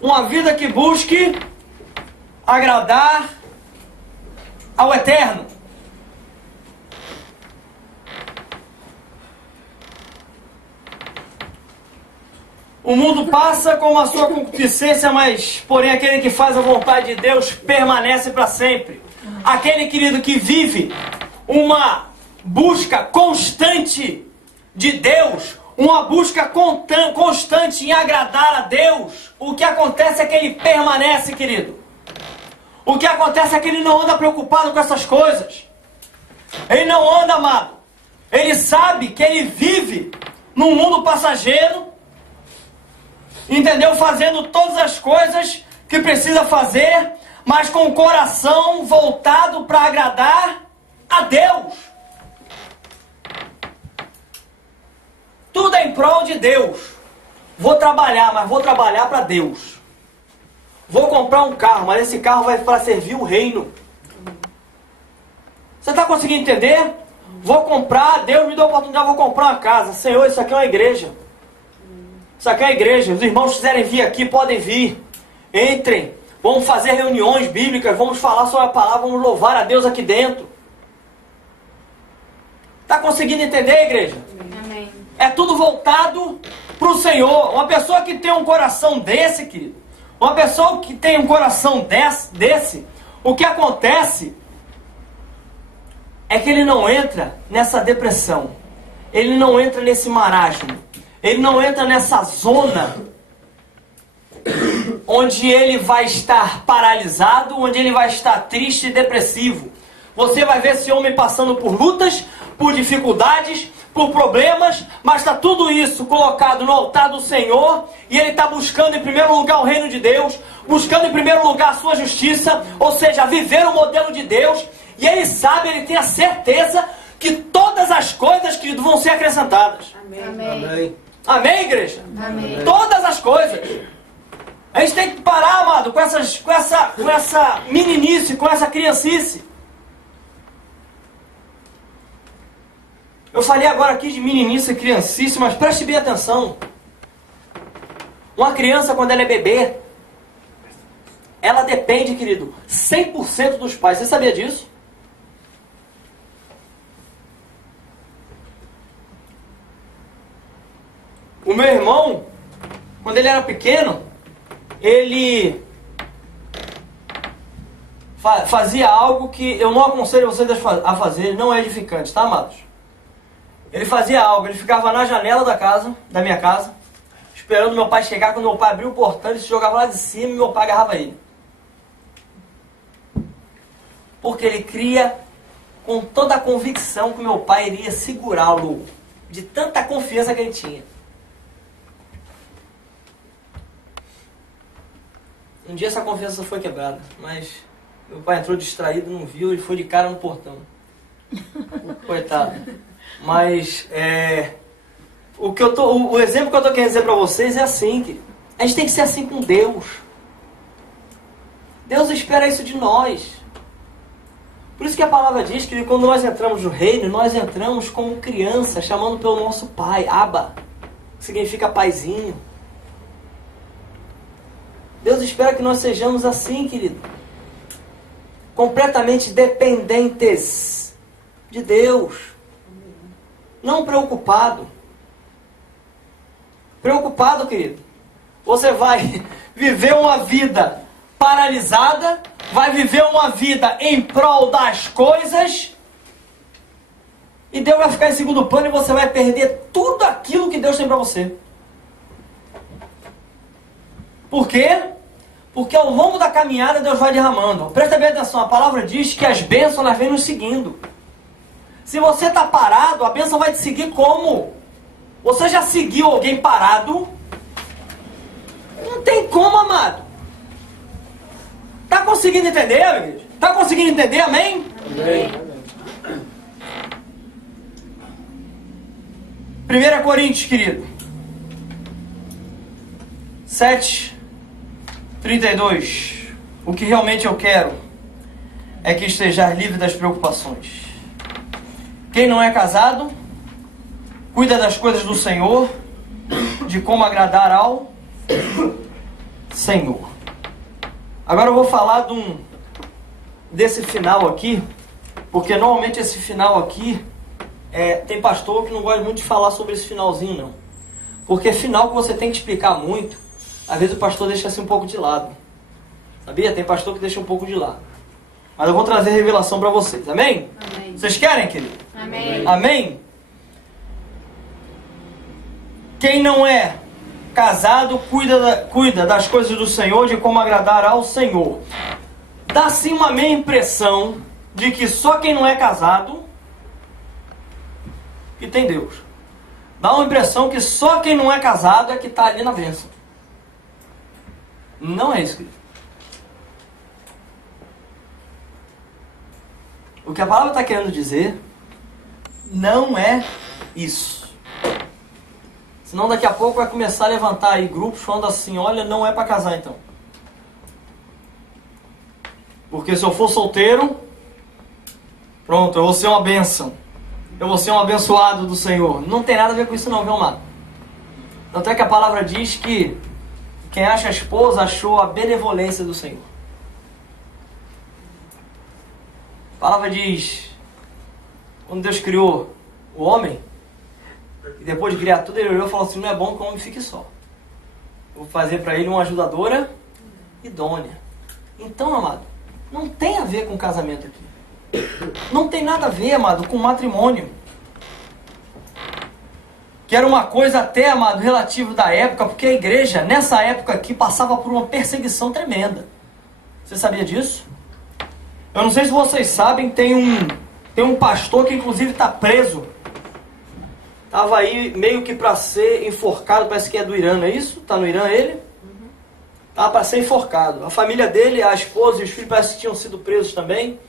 Uma vida que busque agradar ao Eterno. O mundo passa com a sua concupiscência, mas, porém, aquele que faz a vontade de Deus permanece para sempre. Aquele, querido, que vive uma busca constante de Deus, uma busca constante em agradar a Deus, o que acontece é que ele permanece, querido. O que acontece é que ele não anda preocupado com essas coisas. Ele não anda, amado. Ele sabe que ele vive num mundo passageiro, entendeu? Fazendo todas as coisas que precisa fazer, mas com o coração voltado para agradar a Deus. Tudo é em prol de Deus. Vou trabalhar, mas vou trabalhar para Deus. Vou comprar um carro, mas esse carro vai para servir o reino. Você está conseguindo entender? Vou comprar, Deus me deu a oportunidade, vou comprar uma casa. Senhor, isso aqui é uma igreja. Isso aqui é uma igreja. Os irmãos quiserem vir aqui, podem vir. Entrem. Vamos fazer reuniões bíblicas, vamos falar sobre a palavra, vamos louvar a Deus aqui dentro. Está conseguindo entender, igreja? Amém. É tudo voltado para o Senhor. Uma pessoa que tem um coração desse, querido, uma pessoa que tem um coração desse, o que acontece é que ele não entra nessa depressão, ele não entra nesse marasmo, ele não entra nessa zona onde ele vai estar paralisado, onde ele vai estar triste e depressivo. Você vai ver esse homem passando por lutas, por dificuldades, por problemas, mas está tudo isso colocado no altar do Senhor, e ele está buscando em primeiro lugar o reino de Deus, buscando em primeiro lugar a sua justiça, ou seja, viver o modelo de Deus, e ele sabe, ele tem a certeza que todas as coisas, querido, vão ser acrescentadas. Amém. Amém. Amém, igreja? Amém. Todas as coisas. A gente tem que parar, amado, com essa meninice, com essa criancice. Eu falei agora aqui de meninice e criancice, mas preste bem atenção. Uma criança, quando ela é bebê, ela depende, querido, 100% dos pais. Você sabia disso? O meu irmão, quando ele era pequeno, ele fazia algo que eu não aconselho vocês a fazer, não é edificante, tá, amados? Ele fazia algo, ele ficava na janela da minha casa, esperando meu pai chegar. Quando meu pai abriu o portão, ele se jogava lá de cima e meu pai agarrava ele. Porque ele cria com toda a convicção que meu pai iria segurá-lo, de tanta confiança que ele tinha. Um dia essa confiança foi quebrada, mas meu pai entrou distraído, não viu, e foi de cara no portão. Coitado. Mas o exemplo que eu estou querendo dizer para vocês é assim, que a gente tem que ser assim com Deus. Deus espera isso de nós. Por isso que a palavra diz que quando nós entramos no reino, nós entramos como criança, chamando pelo nosso pai, Abba, que significa paizinho. Deus espera que nós sejamos assim, querido. Completamente dependentes de Deus. Não preocupado. Preocupado, querido. Você vai viver uma vida paralisada, vai viver uma vida em prol das coisas, e Deus vai ficar em segundo plano e você vai perder tudo aquilo que Deus tem para você. Por quê? Porque ao longo da caminhada Deus vai derramando. Presta bem atenção, a palavra diz que as bênçãos elas vêm nos seguindo. Se você está parado, a bênção vai te seguir como? Você já seguiu alguém parado? Não tem como, amado. Está conseguindo entender, amigo? Está conseguindo entender, amém? Amém. 1 Coríntios, querido. 7:32. O que realmente eu quero é que estejais livre das preocupações. Quem não é casado, cuida das coisas do Senhor, de como agradar ao Senhor. Agora eu vou falar desse final aqui, porque normalmente esse final aqui, tem pastor que não gosta muito de falar sobre esse finalzinho, não. Porque final que você tem que explicar muito, às vezes o pastor deixa assim um pouco de lado. Sabia? Tem pastor que deixa um pouco de lado. Mas eu vou trazer revelação para vocês, amém? Amém. Vocês querem, querido? Amém. Amém? Quem não é casado, cuida das coisas do Senhor, de como agradar ao Senhor. Dá sim uma meia impressão de que só quem não é casado que tem Deus. Dá uma impressão que só quem não é casado é que está ali na bênção. Não é isso, querido. O que a palavra está querendo dizer não é isso. Senão daqui a pouco vai começar a levantar aí grupos falando assim, olha, não é para casar então. Porque se eu for solteiro, pronto, eu vou ser uma bênção. Eu vou ser um abençoado do Senhor. Não tem nada a ver com isso não, viu, amado? Tanto é que a palavra diz que quem acha a esposa achou a benevolência do Senhor. A palavra diz, quando Deus criou o homem, e depois de criar tudo, ele olhou e falou assim, não é bom que o homem fique só. Vou fazer para ele uma ajudadora idônea. Então, amado, não tem a ver com casamento aqui. Não tem nada a ver, amado, com matrimônio. Que era uma coisa até, amado, relativo da época, porque a igreja, nessa época aqui, passava por uma perseguição tremenda. Você sabia disso? Eu não sei se vocês sabem, tem um pastor que inclusive está preso. Estava aí meio que para ser enforcado, parece que é do Irã, não é isso? Está no Irã ele? Estava para ser enforcado. A família dele, a esposa e os filhos parece que tinham sido presos também,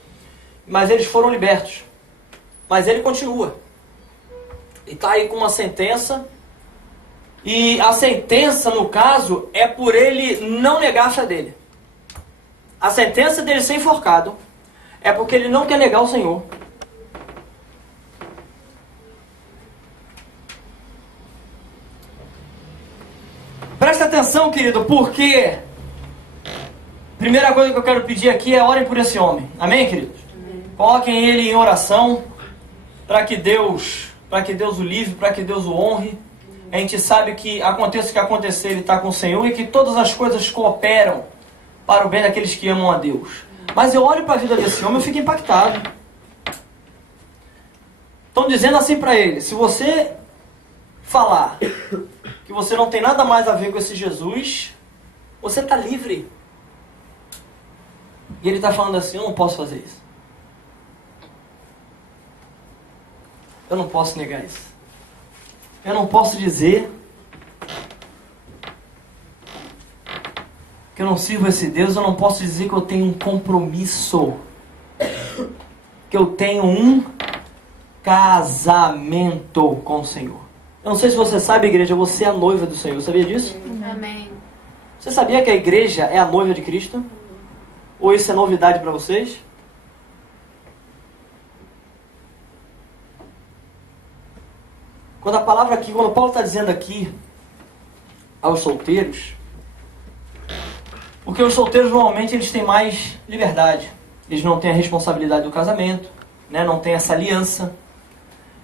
mas eles foram libertos. Mas ele continua. E está aí com uma sentença. E a sentença, no caso, é por ele não negar a fé dele. A sentença dele ser enforcado é porque ele não quer negar o Senhor. Presta atenção, querido, porque primeira coisa que eu quero pedir aqui é orem por esse homem. Amém, queridos? Amém. Coloquem ele em oração para que Deus o livre, para que Deus o honre. A gente sabe que aconteça o que acontecer, ele está com o Senhor e que todas as coisas cooperam para o bem daqueles que amam a Deus. Mas eu olho para a vida desse homem e fico impactado. Estão dizendo assim para ele: se você falar que você não tem nada mais a ver com esse Jesus, você está livre. E ele está falando assim: eu não posso fazer isso. Eu não posso negar isso. Eu não posso dizer que eu não sirvo esse Deus. Eu não posso dizer que eu tenho um compromisso, que eu tenho um casamento com o Senhor. Eu não sei se você sabe, igreja, você é a noiva do Senhor. Sabia disso? Amém. Você sabia que a igreja é a noiva de Cristo? Ou isso é novidade para vocês? Quando a palavra aqui, quando Paulo está dizendo aqui aos solteiros, porque os solteiros normalmente eles têm mais liberdade. Eles não têm a responsabilidade do casamento, né? Não têm essa aliança.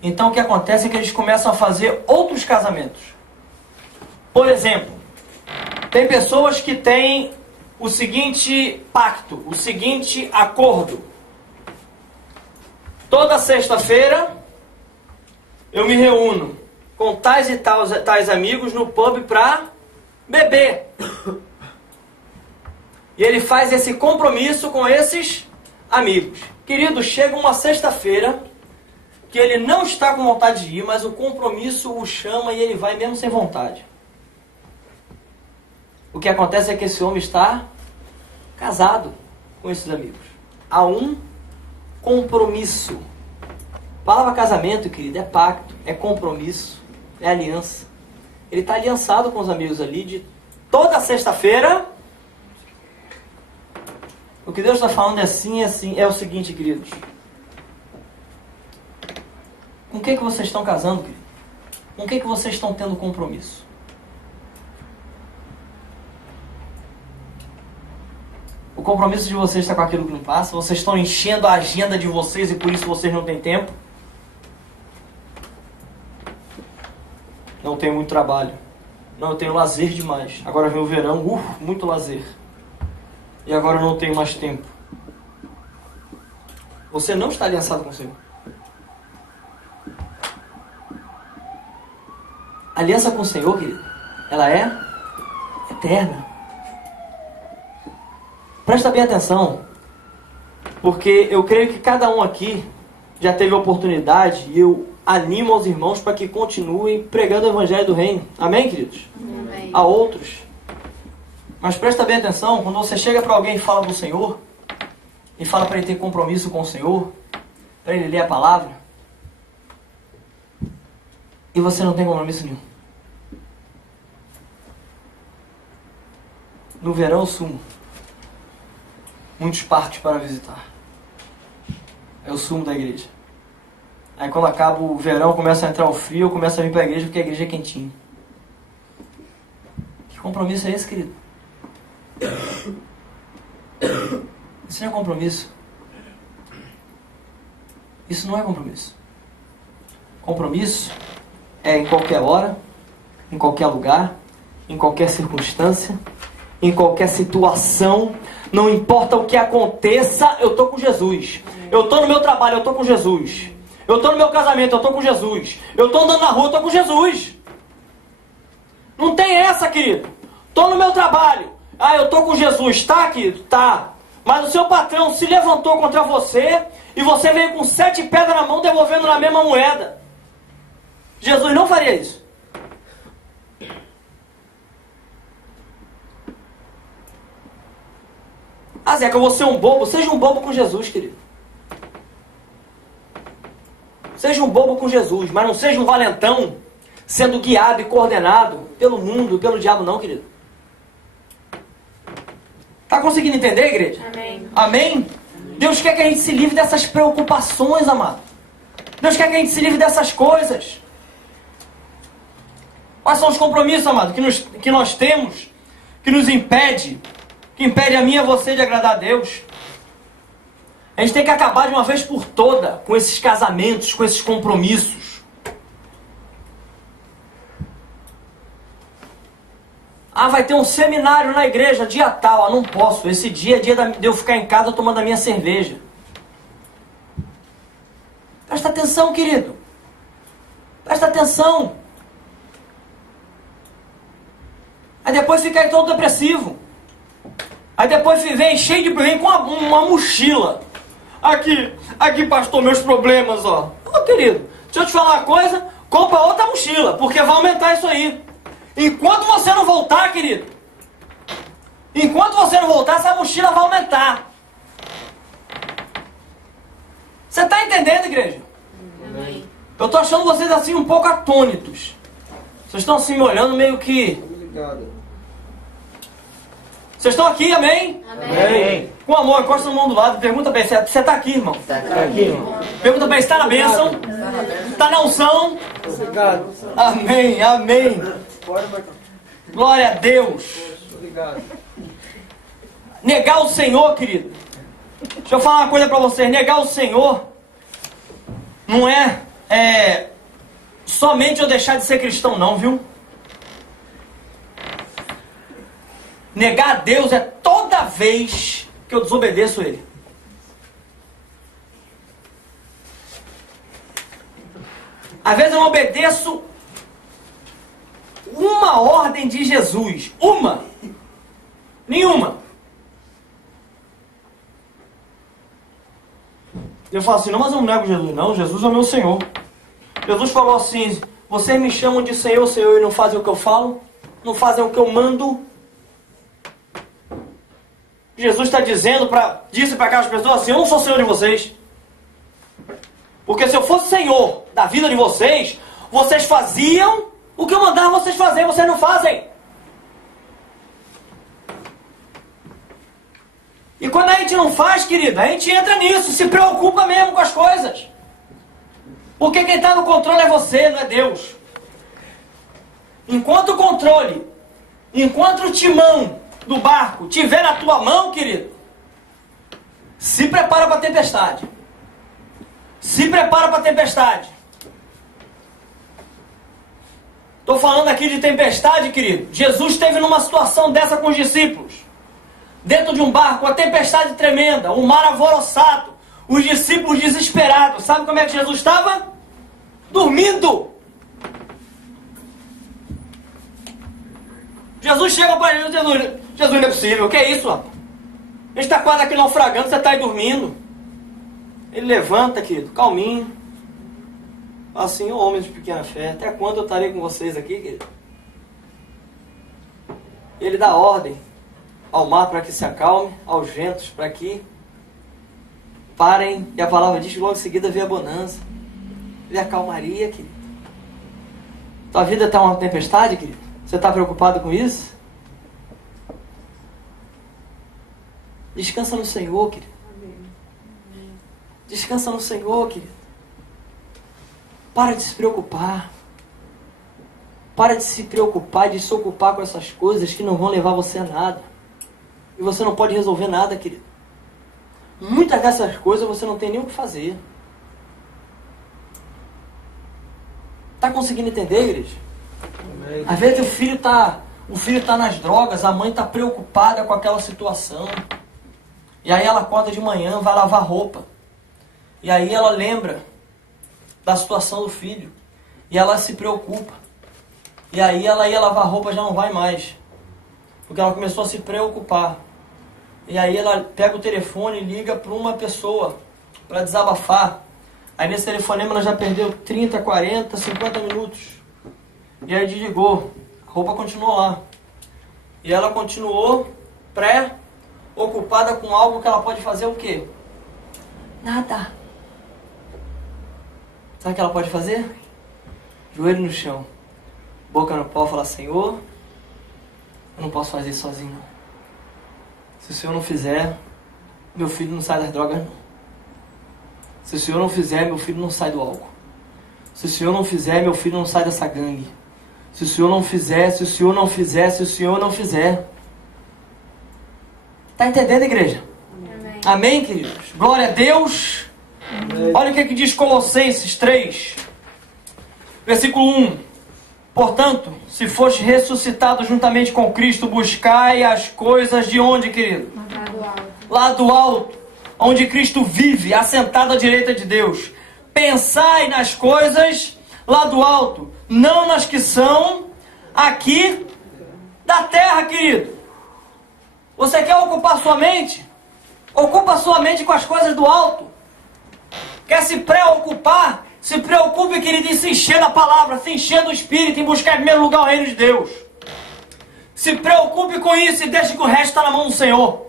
Então o que acontece é que eles começam a fazer outros casamentos. Por exemplo, tem pessoas que têm o seguinte pacto, o seguinte acordo. Toda sexta-feira eu me reúno com tais e tais amigos no pub para beber. E ele faz esse compromisso com esses amigos. Querido, chega uma sexta-feira que ele não está com vontade de ir, mas o compromisso o chama e ele vai mesmo sem vontade. O que acontece é que esse homem está casado com esses amigos. Há um compromisso. A palavra casamento, querido, é pacto, é compromisso, é aliança. Ele está aliançado com os amigos ali de toda sexta-feira. O que Deus está falando é assim, é o seguinte, queridos. Com quem que vocês estão casando, querido? Com quem que vocês estão tendo compromisso? O compromisso de vocês está com aquilo que não passa? Vocês estão enchendo a agenda de vocês e por isso vocês não têm tempo? Não tenho muito trabalho. Não, eu tenho lazer demais. Agora vem o verão, muito lazer. E agora eu não tenho mais tempo. Você não está aliançado com o Senhor. A aliança com o Senhor, querido, ela é eterna. Presta bem atenção, porque eu creio que cada um aqui já teve a oportunidade e eu animo aos irmãos para que continuem pregando o Evangelho do Reino. Amém, queridos? Amém. A outros. Mas presta bem atenção, quando você chega para alguém e fala do Senhor, e fala para ele ter compromisso com o Senhor, para ele ler a palavra, e você não tem compromisso nenhum. No verão eu sumo. Muitos parques para visitar. É o sumo da igreja. Aí quando acaba o verão, começa a entrar o frio, eu começo a vir para a igreja porque a igreja é quentinha. Que compromisso é esse, querido? Isso não é compromisso. Isso não é compromisso. Compromisso é em qualquer hora, em qualquer lugar, em qualquer circunstância, em qualquer situação. Não importa o que aconteça, eu estou com Jesus. Eu estou no meu trabalho, eu estou com Jesus. Eu estou no meu casamento, eu estou com Jesus. Eu estou andando na rua, eu estou com Jesus. Não tem essa, querido. Estou no meu trabalho. Eu estou com Jesus. Tá, querido? Tá. Mas o seu patrão se levantou contra você e você veio com 7 pedras na mão devolvendo na mesma moeda. Jesus não faria isso. Zeca, eu vou ser um bobo. Seja um bobo com Jesus, querido. Seja um bobo com Jesus, mas não seja um valentão sendo guiado e coordenado pelo mundo, pelo diabo não, querido. Tá conseguindo entender, igreja? Amém. Amém? Deus quer que a gente se livre dessas preocupações, amado. Deus quer que a gente se livre dessas coisas. Quais são os compromissos, amado, que nós temos, que nos impede, que impede a mim e a você de agradar a Deus? A gente tem que acabar de uma vez por toda com esses casamentos, com esses compromissos. Ah, vai ter um seminário na igreja, dia tal. Ah, não posso. Esse dia é dia de eu ficar em casa tomando a minha cerveja. Presta atenção, querido. Presta atenção. Aí depois fica aí todo depressivo. Aí depois vem cheio de problema, com uma mochila. Aqui, pastor, meus problemas, ó. Ô, querido, deixa eu te falar uma coisa. Compra outra mochila, porque vai aumentar isso aí. Enquanto você não voltar, querido. Enquanto você não voltar, essa mochila vai aumentar. Você está entendendo, igreja? Amém. Eu estou achando vocês assim um pouco atônitos. Vocês estão assim me olhando meio que... Vocês estão aqui, amém? Amém. Com amor, encosta no mão do lado. Pergunta bem, você está aqui, irmão? Está aqui, irmão. Pergunta bem, está na bênção? Está na unção? Obrigado. Amém, amém. Glória a Deus. Obrigado. Negar o Senhor, querido. Deixa eu falar uma coisa para vocês. Negar o Senhor não é somente eu deixar de ser cristão, não, viu? Negar a Deus é toda vez que eu desobedeço Ele. Às vezes eu não obedeço uma ordem de Jesus. Uma. Nenhuma. Eu falo assim, não, mas eu não nego Jesus. Não, Jesus é o meu Senhor. Jesus falou assim, vocês me chamam de Senhor, Senhor, e não fazem o que eu falo? Não fazem o que eu mando? Jesus está disse para aquelas pessoas assim, eu não sou Senhor de vocês. Porque se eu fosse Senhor da vida de vocês, vocês faziam o que eu mandava vocês fazerem, vocês não fazem. E quando a gente não faz, querido, a gente entra nisso, se preocupa mesmo com as coisas. Porque quem está no controle é você, não é Deus. Enquanto o controle, enquanto o timão do barco tiver na tua mão, querido, se prepara para a tempestade. Se prepara para a tempestade. Estou falando aqui de tempestade, querido. Jesus esteve numa situação dessa com os discípulos. Dentro de um barco, uma tempestade tremenda, um mar alvoroçado, os discípulos desesperados. Sabe como é que Jesus estava? Dormindo. Jesus chega para ele, Jesus, não é possível. O que é isso, rapaz? A gente está quase aqui naufragando, você está aí dormindo. Ele levanta, querido, calminho. Fala assim, ô homens de pequena fé, até quando eu estarei com vocês aqui, querido? Ele dá ordem ao mar para que se acalme, aos ventos para que parem, e a palavra diz que logo em seguida vem a bonança. Ele acalmaria, querido. Tua vida está uma tempestade, querido? Você está preocupado com isso? Descansa no Senhor, querido. Descansa no Senhor, querido. Para de se preocupar. Para de se preocupar e de se ocupar com essas coisas que não vão levar você a nada. E você não pode resolver nada, querido. Muitas dessas coisas você não tem nem o que fazer. Está conseguindo entender, igreja? Amém. Às vezes o filho tá nas drogas, a mãe está preocupada com aquela situação. E aí ela acorda de manhã, vai lavar roupa. E aí ela lembra da situação do filho. E ela se preocupa. E aí ela ia lavar roupa, já não vai mais. Porque ela começou a se preocupar. E aí ela pega o telefone e liga para uma pessoa para desabafar. Aí nesse telefonema ela já perdeu 30, 40, 50 minutos. E aí desligou. A roupa continuou lá. E ela continuou ocupada com algo que ela pode fazer o quê? Nada. Sabe o que ela pode fazer? Joelho no chão, boca no pó, falar, Senhor, eu não posso fazer isso sozinho, não. Se o Senhor não fizer, meu filho não sai das drogas, não. Se o Senhor não fizer, meu filho não sai do álcool. Se o Senhor não fizer, meu filho não sai dessa gangue. Se o Senhor não fizer, se o Senhor não fizer, se o Senhor não fizer. Está entendendo, igreja? Amém. Amém, queridos? Glória a Deus. Amém. Olha o que diz Colossenses 3, versículo 1. Portanto, se foste ressuscitado juntamente com Cristo, buscai as coisas de onde, querido? Lá do alto, onde Cristo vive, assentado à direita de Deus. Pensai nas coisas lá do alto, não nas que são aqui da terra, querido. Você quer ocupar sua mente? Ocupa sua mente com as coisas do alto. Quer se preocupar? Se preocupe, querido, em se encher da palavra, se encher do Espírito, em buscar em primeiro lugar o reino de Deus. Se preocupe com isso e deixe que o resto está na mão do Senhor.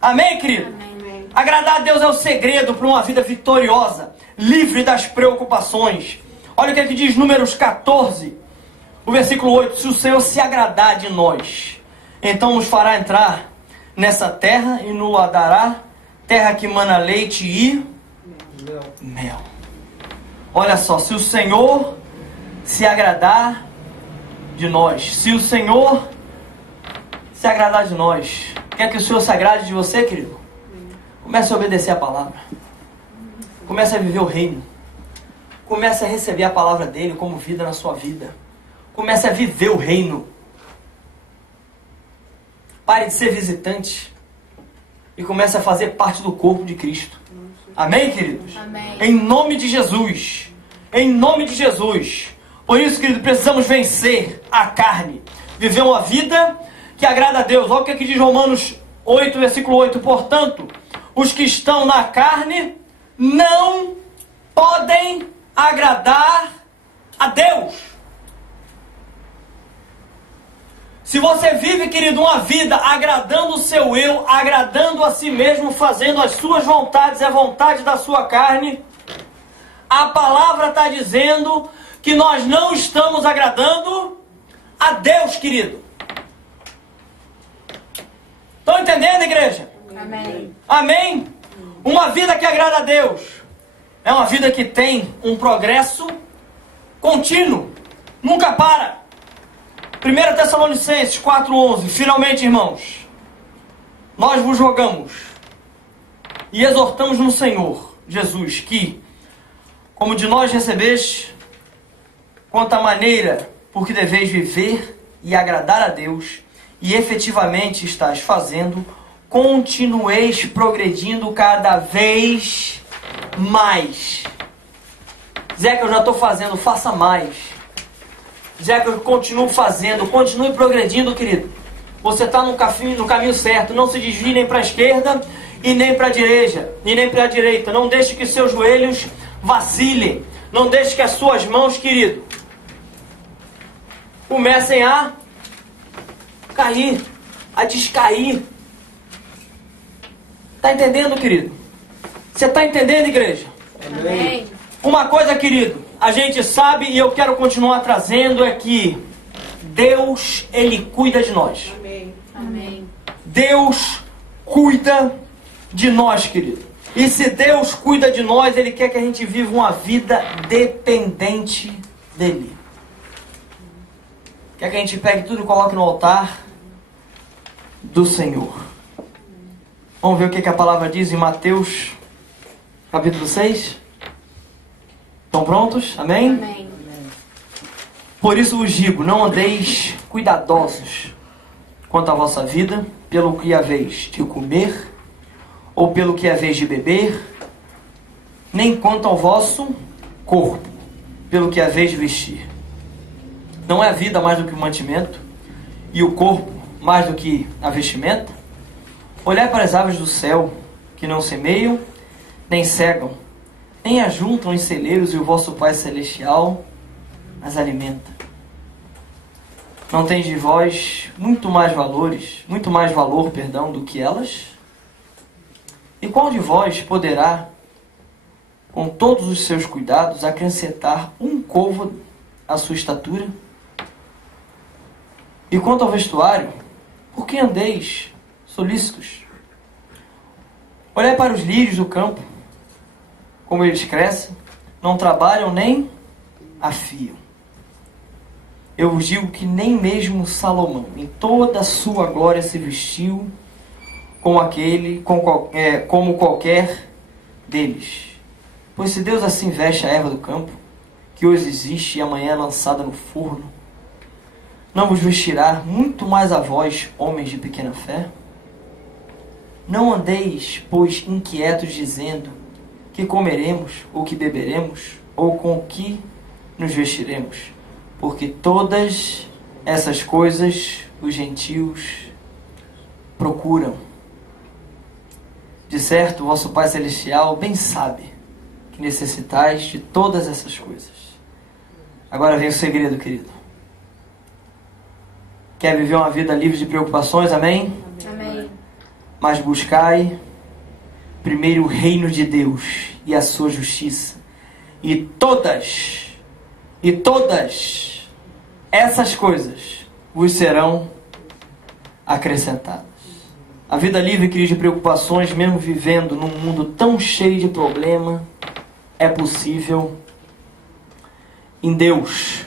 Amém, querido? Amém. Agradar a Deus é o segredo para uma vida vitoriosa, livre das preocupações. Olha o que é que diz Números 14, o versículo 8. Se o Senhor se agradar de nós, então nos fará entrar nessa terra e nos a dará, terra que mana leite e mel. Olha só, se o Senhor se agradar de nós, se o Senhor se agradar de nós, quer que o Senhor se agrade de você, querido? Comece a obedecer a palavra. Comece a viver o reino. Comece a receber a palavra dele como vida na sua vida. Comece a viver o reino. Pare de ser visitante e comece a fazer parte do corpo de Cristo. Amém, queridos? Amém. Em nome de Jesus. Em nome de Jesus. Por isso, querido, precisamos vencer a carne. Viver uma vida que agrada a Deus. Olha o que aqui diz Romanos 8, versículo 8. Portanto, os que estão na carne não podem agradar a Deus. Se você vive, querido, uma vida agradando o seu eu, agradando a si mesmo, fazendo as suas vontades, a vontade da sua carne, a palavra está dizendo que nós não estamos agradando a Deus, querido. Estão entendendo, igreja? Amém. Amém? Uma vida que agrada a Deus é uma vida que tem um progresso contínuo, nunca para. 1 Tessalonicenses 4,11. Finalmente, irmãos, nós vos rogamos e exortamos no Senhor Jesus que, como de nós recebeste, quanto à maneira por que deveis viver e agradar a Deus, e efetivamente estás fazendo, continueis progredindo cada vez mais. Zé, que eu já estou fazendo, faça mais. Já que eu continuo fazendo, continue progredindo, querido. Você está no caminho certo. Não se desvie nem para a esquerda e nem para a direita. Não deixe que seus joelhos vacilem. Não deixe que as suas mãos, querido, comecem a cair, a descair. Está entendendo, querido? Você está entendendo, igreja? Amém. Uma coisa, querido, a gente sabe e eu quero continuar trazendo é que Deus, Ele cuida de nós. Amém. Deus cuida de nós, querido. E se Deus cuida de nós, Ele quer que a gente viva uma vida dependente dEle. Quer que a gente pegue tudo e coloque no altar do Senhor. Vamos ver o que a palavra diz em Mateus, capítulo 6. Estão prontos? Amém? Amém. Por isso vos digo, não andeis cuidadosos quanto à vossa vida, pelo que haveis de comer, ou pelo que haveis de beber, nem quanto ao vosso corpo, pelo que haveis de vestir. Não é a vida mais do que o mantimento, e o corpo mais do que a vestimenta? Olhai para as aves do céu, que não semeiam, nem cegam, nem ajuntam em celeiros, e o vosso Pai Celestial as alimenta. Não tem de vós muito mais valor, do que elas? E qual de vós poderá, com todos os seus cuidados, acrescentar um côvado à sua estatura? E quanto ao vestuário, por que andeis solícitos? Olhai para os lírios do campo, como eles crescem, não trabalham nem afiam. Eu vos digo que nem mesmo Salomão, em toda a sua glória, se vestiu como qualquer deles. Pois se Deus assim veste a erva do campo, que hoje existe e amanhã é lançada no forno, não vos vestirá muito mais a vós, homens de pequena fé? Não andeis, pois, inquietos, dizendo: que comeremos, ou que beberemos, ou com que nos vestiremos? Porque todas essas coisas os gentios procuram. De certo, vosso Pai Celestial bem sabe que necessitais de todas essas coisas. Agora vem o segredo, querido. Quer viver uma vida livre de preocupações? Amém? Amém. Mas buscai primeiro o reino de Deus e a sua justiça, e todas essas coisas vos serão acrescentadas. A vida livre, querido, de preocupações, mesmo vivendo num mundo tão cheio de problema, é possível em Deus.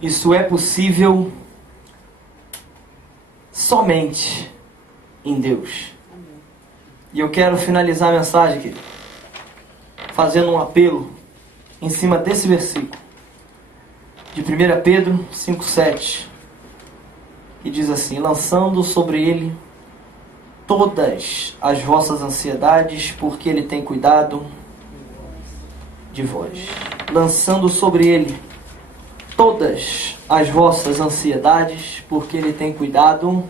Isso é possível somente em Deus. E eu quero finalizar a mensagem aqui fazendo um apelo em cima desse versículo de 1 Pedro 5,7, que diz assim: lançando sobre ele todas as vossas ansiedades, porque ele tem cuidado de vós. Lançando sobre ele todas as vossas ansiedades, porque ele tem cuidado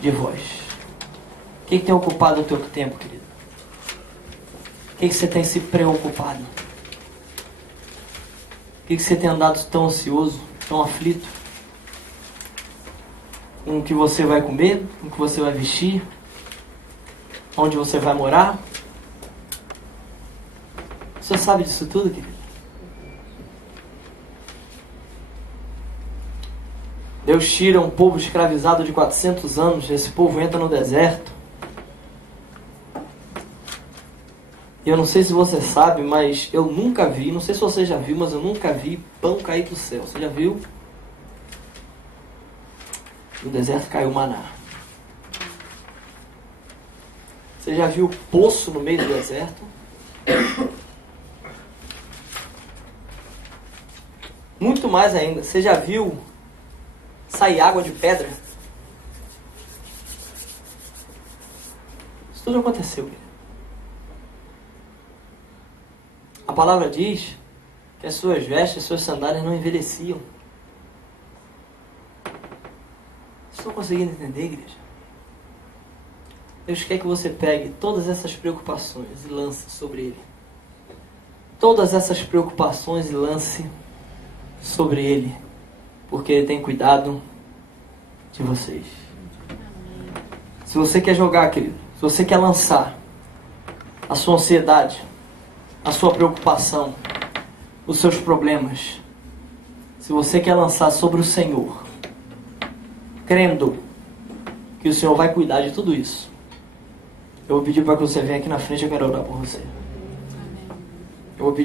de vós. O que tem ocupado o teu tempo, querido? O que você tem se preocupado? O que você tem andado tão ansioso, tão aflito? Com o que você vai comer, com o que você vai vestir, onde você vai morar? Você sabe disso tudo, querido? Deus tira um povo escravizado de 400 anos, esse povo entra no deserto. E eu não sei se você sabe, mas eu nunca vi, não sei se você já viu, mas eu nunca vi pão cair do céu. Você já viu? No deserto caiu maná. Você já viu poço no meio do deserto? Muito mais ainda, você já viu sair água de pedra? Isso tudo aconteceu, querido. A palavra diz que as suas vestes, as suas sandálias não envelheciam. Estão conseguindo entender, igreja? Deus quer que você pegue todas essas preocupações e lance sobre Ele. Todas essas preocupações e lance sobre Ele, porque Ele tem cuidado de vocês. Se você quer jogar, querido, se você quer lançar a sua ansiedade, a sua preocupação, os seus problemas, se você quer lançar sobre o Senhor, crendo que o Senhor vai cuidar de tudo isso, eu vou pedir para que você venha aqui na frente, eu quero orar por você. Eu vou pedir